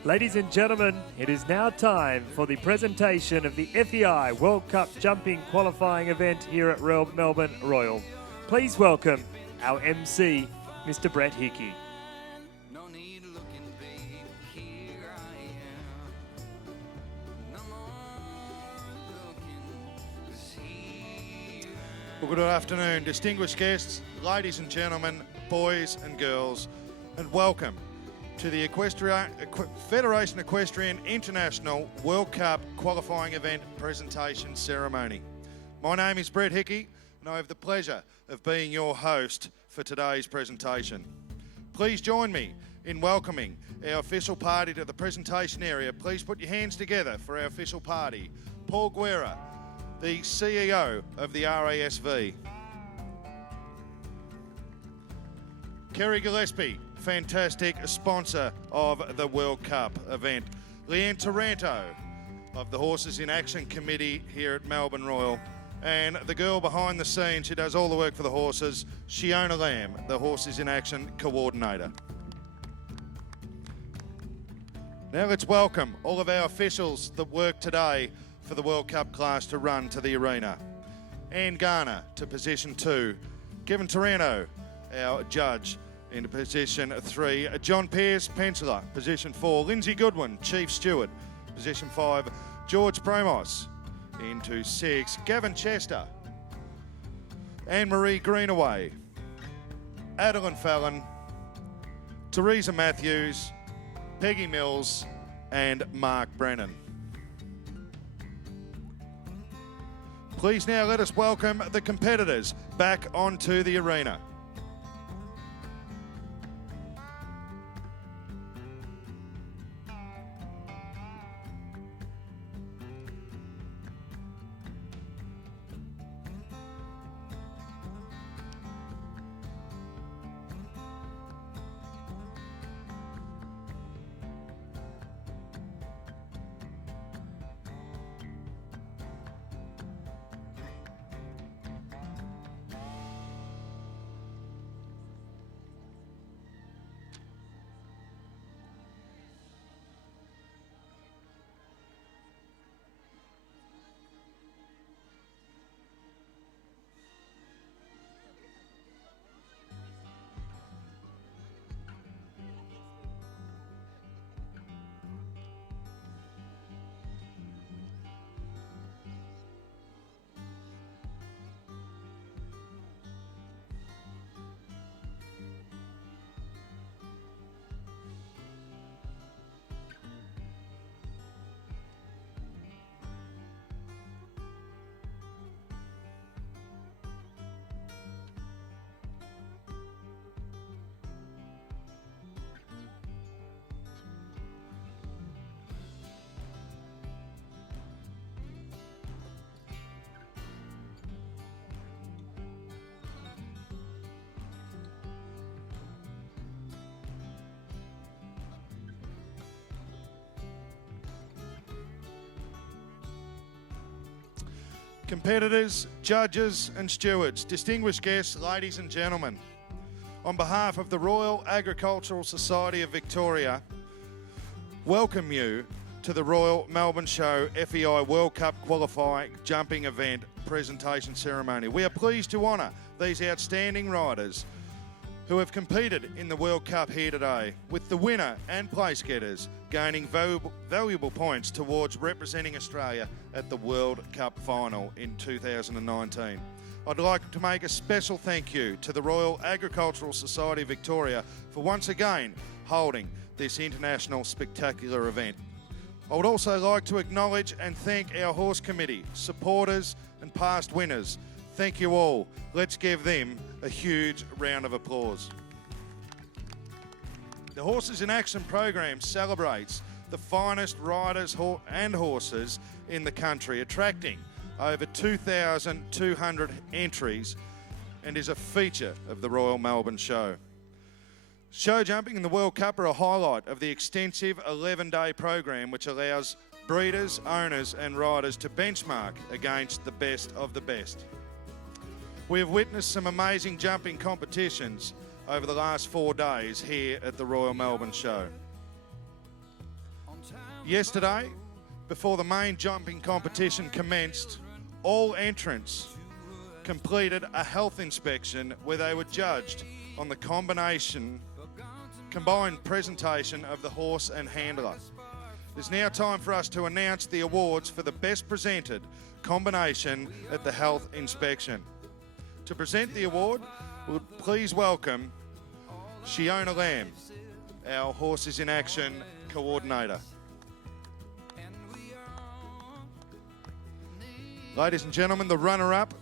Ladies and gentlemen, it is now time for the presentation of the FEI World Cup jumping qualifying event here at Melbourne Royal. Please welcome our MC, Mr. Brett Hickey. No need looking, babe, here I am. No more looking, 'cause here Well, good afternoon, distinguished guests, ladies and gentlemen, boys and girls, and welcome to the Federation Equestrian International World Cup qualifying event presentation ceremony. My name is Brett Hickey, and I have the pleasure of being your host for today's presentation. Please join me in welcoming our official party to the presentation area. Please put your hands together for our official party. Paul Guerra, the CEO of the RASV. Kerry Gillespie, fantastic sponsor of the World Cup event. Leanne Taranto of the Horses in Action Committee here at Melbourne Royal. And the girl behind the scenes who does all the work for the horses, Shiona Lamb, the Horses in Action Coordinator. Now let's welcome all of our officials that work today for the World Cup class to run to the arena. Anne Garner to position 2. Kevin Taranto, our judge, into position 3. John Pearce, penciler, position 4. Lindsay Goodwin, chief steward, position 5. George Promos into 6. Gavin Chester, Anne-Marie Greenaway, Adeline Fallon, Teresa Matthews, Peggy Mills, and Mark Brennan. Please now let us welcome the competitors back onto the arena. Competitors, judges and stewards, distinguished guests, ladies and gentlemen, on behalf of the Royal Agricultural Society of Victoria, welcome you to the Royal Melbourne Show FEI World Cup qualifying jumping event presentation ceremony. We are pleased to honour these outstanding riders who have competed in the World Cup here today, with the winner and place getters gaining valuable points towards representing Australia at the World Cup final in 2019. I'd like to make a special thank you to the Royal Agricultural Society of Victoria for once again holding this international spectacular event. I would also like to acknowledge and thank our horse committee, supporters and past winners. Thank you all. Let's give them a huge round of applause. The Horses in Action program celebrates the finest riders and horses in the country, attracting over 2,200 entries and is a feature of the Royal Melbourne Show. Show jumping and the World Cup are a highlight of the extensive 11-day program which allows breeders, owners and riders to benchmark against the best of the best. We have witnessed some amazing jumping competitions over the last 4 days here at the Royal Melbourne Show. Yesterday, before the main jumping competition commenced, all entrants completed a health inspection where they were judged on the combined presentation of the horse and handler. It's now time for us to announce the awards for the best presented combination at the health inspection. To present the award, we'll please welcome Shiona Lamb, our Horses in Action coordinator. Ladies and gentlemen, the runner-up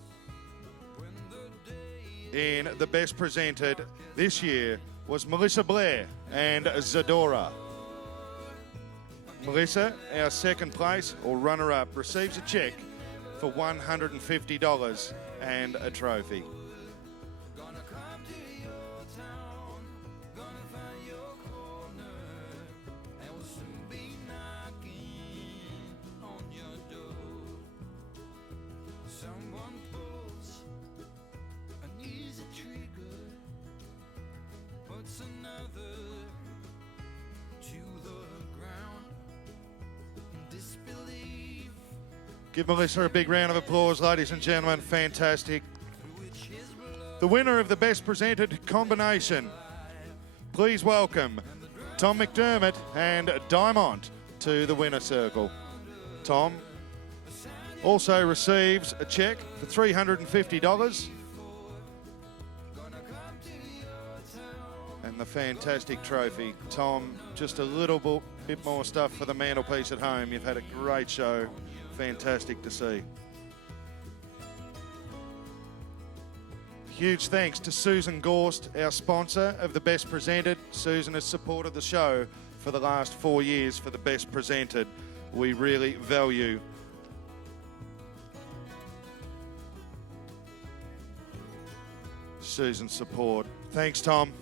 in the best presented this year was Melissa Blair and Zadora. Melissa, our second place or runner-up, receives a cheque for $150 and a trophy. Give Melissa a big round of applause, ladies and gentlemen. Fantastic. The winner of the best presented combination. Please welcome Tom McDermott and Diamond to the winner circle. Tom also receives a cheque for $350 and the fantastic trophy. Tom, just a little bit more stuff for the mantelpiece at home. You've had a great show. Fantastic to see. Huge thanks to Susan Gorst, our sponsor of the Best Presented. Susan has supported the show for the last 4 years for the Best Presented. We really value Susan's support. Thanks, Tom.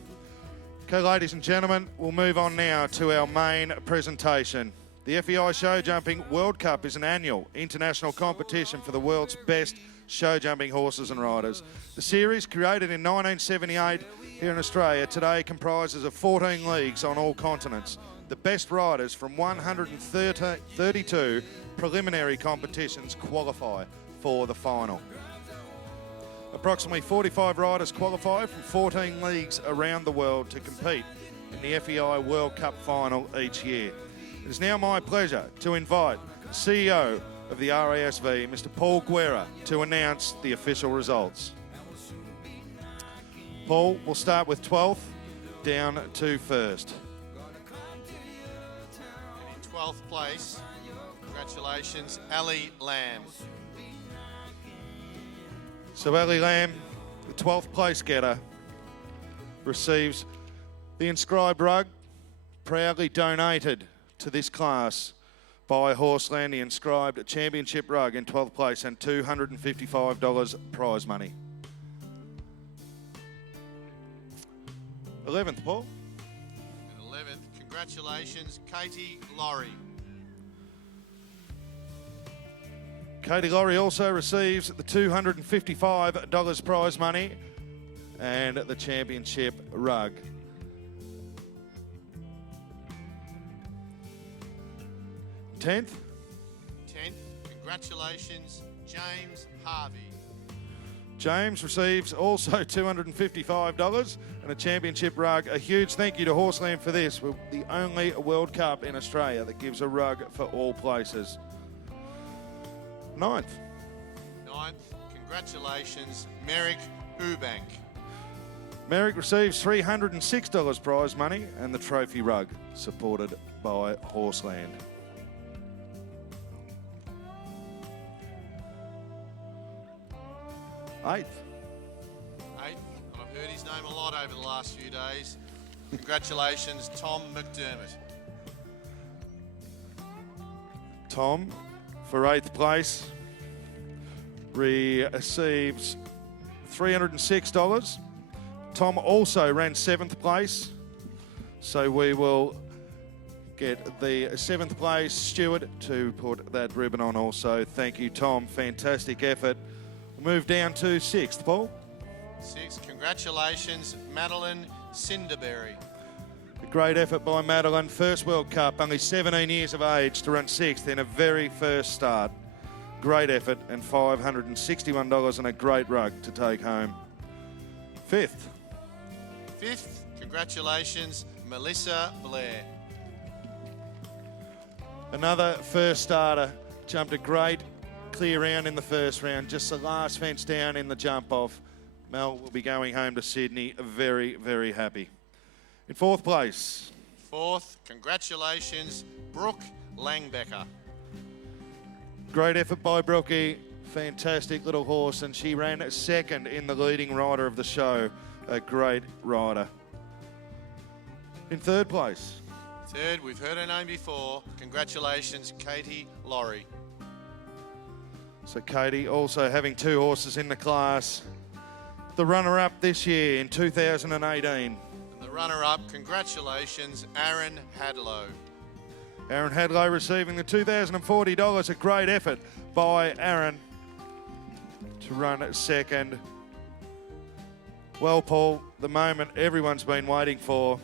Okay, ladies and gentlemen, we'll move on now to our main presentation. The FEI Show Jumping World Cup is an annual international competition for the world's best show jumping horses and riders. The series, created in 1978 here in Australia, today comprises of 14 leagues on all continents. The best riders from 132 preliminary competitions qualify for the final. Approximately 45 riders qualify from 14 leagues around the world to compete in the FEI World Cup final each year. It is now my pleasure to invite the CEO of the RASV, Mr. Paul Guerra, to announce the official results. Paul, we'll start with 12th down to 1st. In 12th place, congratulations, Ali Lamb. So Ali Lamb, the 12th place getter, receives the inscribed rug, proudly donated to this class by Horseland, the inscribed championship rug in 12th place and $255 prize money. 11th, Paul. And 11th, congratulations, Katie Laurie. Katie Laurie also receives the $255 prize money and the championship rug. 10th. 10th, congratulations, James Harvey. James receives also $255 and a championship rug. A huge thank you to Horseland for this. We're the only World Cup in Australia that gives a rug for all places. 9th. 9th, congratulations, Merrick Eubank. Merrick receives $306 prize money and the trophy rug, supported by Horseland. 8th. 8th, I've heard his name a lot over the last few days. Congratulations, Tom McDermott. Tom, for 8th place, receives $306. Tom also ran 7th place, so we will get the 7th place steward to put that ribbon on also. Thank you, Tom. Fantastic effort. Move down to 6th, Paul. 6th, congratulations, Madeline Cinderberry. A great effort by Madeline. First World Cup, only 17 years of age to run 6th in a very first start. Great effort and $561 and a great rug to take home. 5th. 5th, congratulations, Melissa Blair. Another first starter, jumped a great clear round in the first round, just the last fence down in the jump off. Mel will be going home to Sydney very, very happy. In 4th place. 4th, congratulations, Brooke Langbecker. Great effort by Brookie, fantastic little horse, and she ran 2nd in the leading rider of the show, a great rider. In 3rd place. 3rd, we've heard her name before. Congratulations, Katie Laurie. So Katie also having 2 horses in the class. The runner-up this year in 2018. And the runner-up, congratulations, Aaron Hadlow. Aaron Hadlow receiving the $2,040. A great effort by Aaron to run 2nd. Well, Paul, the moment everyone's been waiting for.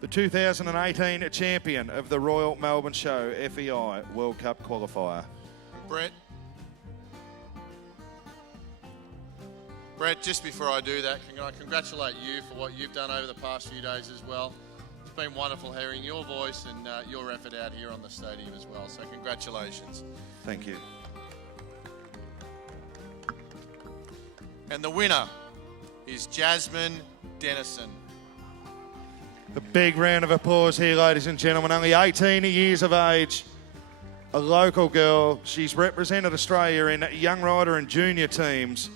The 2018 champion of the Royal Melbourne Show, FEI World Cup qualifier. Brett, just before I do that, can I congratulate you for what you've done over the past few days as well. It's been wonderful hearing your voice and your effort out here on the stadium as well. So congratulations. Thank you. And the winner is Jasmine Dennison. A big round of applause here, ladies and gentlemen. Only 18 years of age, a local girl. She's represented Australia in young rider and junior teams.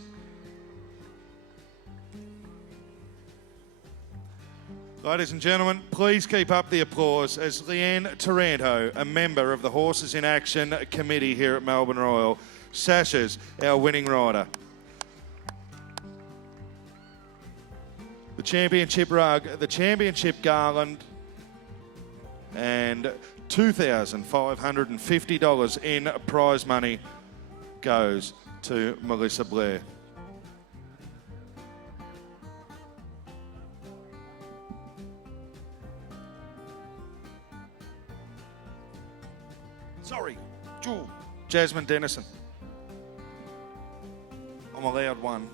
Ladies and gentlemen, please keep up the applause as Leanne Taranto, a member of the Horses in Action Committee here at Melbourne Royal, sashes our winning rider. The championship rug, the championship garland, and $2,550 in prize money goes to Melissa Blair. Sorry, Jasmine Dennison. I'm allowed one.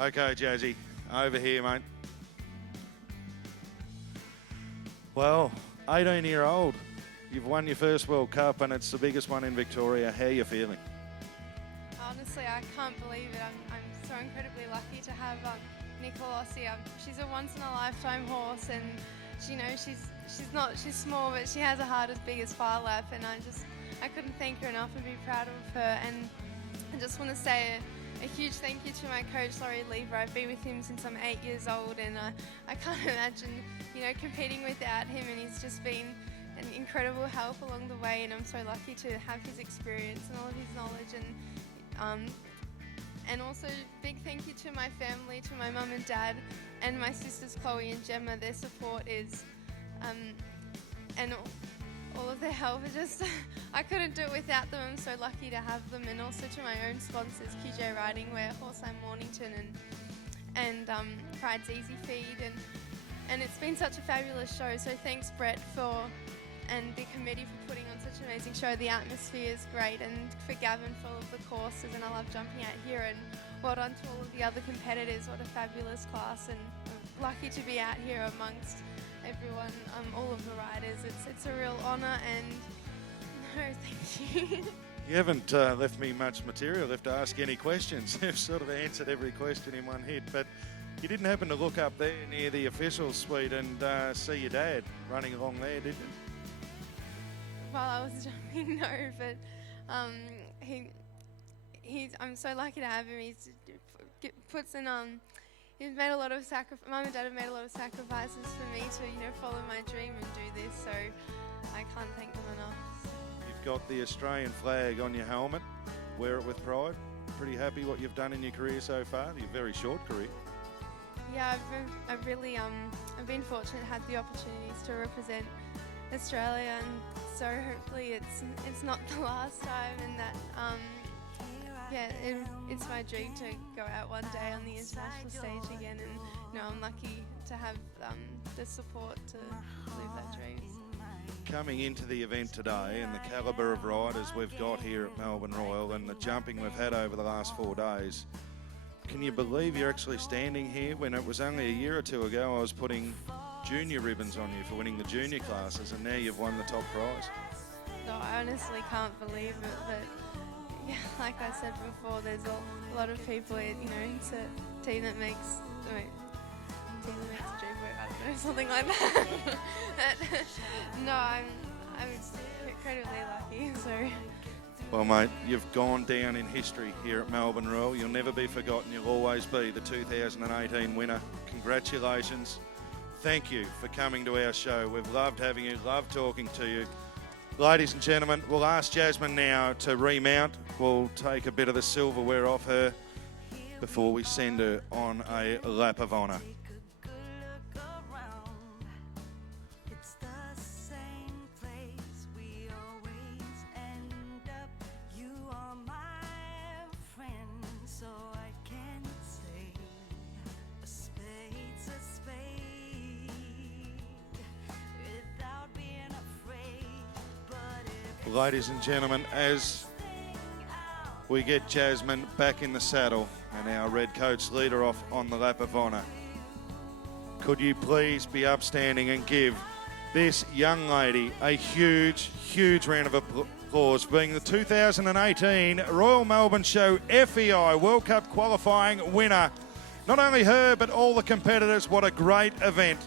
Okay, Jazzy, over here, mate. Well, 18-year-old, you've won your first World Cup and it's the biggest one in Victoria. How are you feeling? Honestly, I can't believe it. I'm so incredibly lucky to have Nicolossi. She's a once-in-a-lifetime horse, and she's small, but she has a heart as big as Far Lap, and I couldn't thank her enough and be proud of her. And I just want to say a huge thank you to my coach, Laurie Lever. I've been with him since I'm 8 years old, and I can't imagine, competing without him, and he's just been an incredible help along the way, and I'm so lucky to have his experience and all of his knowledge. And also big thank you to my family, to my mum and dad, and my sisters Chloe and Gemma. Their support is, and all of their help. I couldn't do it without them. I'm so lucky to have them, and also to my own sponsors, QJ Riding Wear, Horseland Mornington, and Pride's Easy Feed, and it's been such a fabulous show. So thanks, Brett, and the committee for putting on such an amazing show. The atmosphere is great, and for Gavin for all of the courses, and I love jumping out here, and well done to all of the other competitors. What a fabulous class, and I'm lucky to be out here amongst everyone, all of the riders. It's a real honour, and no, thank you. You haven't left me much material left to ask any questions. You've sort of answered every question in one hit, but you didn't happen to look up there near the officials' suite and see your dad running along there, did you? While I was jumping, no, but I'm so lucky to have him. He's made a lot of Mum and Dad have made a lot of sacrifices for me to, follow my dream and do this. So I can't thank them enough. You've got the Australian flag on your helmet. Wear it with pride. Pretty happy what you've done in your career so far. Your very short career. Yeah, I've really I've been fortunate, had the opportunities to represent Australia, and so hopefully it's not the last time, and that it's my dream to go out one day on the international stage again, and I'm lucky to have the support to live that dream. Coming into the event today and the calibre of riders we've got here at Melbourne Royal and the jumping we've had over the last 4 days, can you believe you're actually standing here when it was only a year or two ago I was putting junior ribbons on you for winning the junior classes, and now you've won the top prize? No, I honestly can't believe it, but yeah, like I said before, there's a lot of people, it's a team that makes a dream work, I don't know, something like that. No, I'm incredibly lucky, so. Well, mate, you've gone down in history here at Melbourne Royal. You'll never be forgotten. You'll always be the 2018 winner. Congratulations. Thank you for coming to our show. We've loved having you, loved talking to you. Ladies and gentlemen, we'll ask Jasmine now to remount. We'll take a bit of the silverware off her before we send her on a lap of honour. Ladies and gentlemen, as we get Jasmine back in the saddle and our red coats leader off on the lap of honour, could you please be upstanding and give this young lady a huge, huge round of applause for being the 2018 Royal Melbourne Show FEI World Cup qualifying winner. Not only her, but all the competitors. What a great event.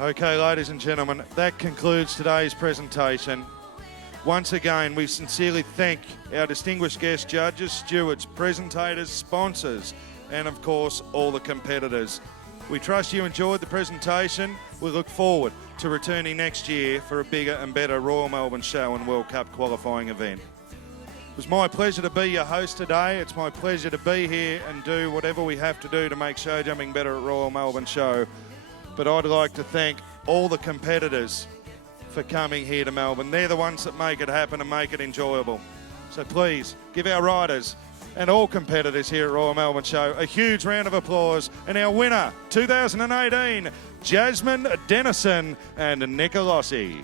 Okay, ladies and gentlemen, that concludes today's presentation. Once again, we sincerely thank our distinguished guest judges, stewards, presentators, sponsors, and of course, all the competitors. We trust you enjoyed the presentation. We look forward to returning next year for a bigger and better Royal Melbourne Show and World Cup qualifying event. It was my pleasure to be your host today. It's my pleasure to be here and do whatever we have to do to make show jumping better at Royal Melbourne Show. But I'd like to thank all the competitors for coming here to Melbourne. They're the ones that make it happen and make it enjoyable. So please give our riders and all competitors here at Royal Melbourne Show a huge round of applause. And our winner, 2018, Jasmine Dennison and Nicolossi.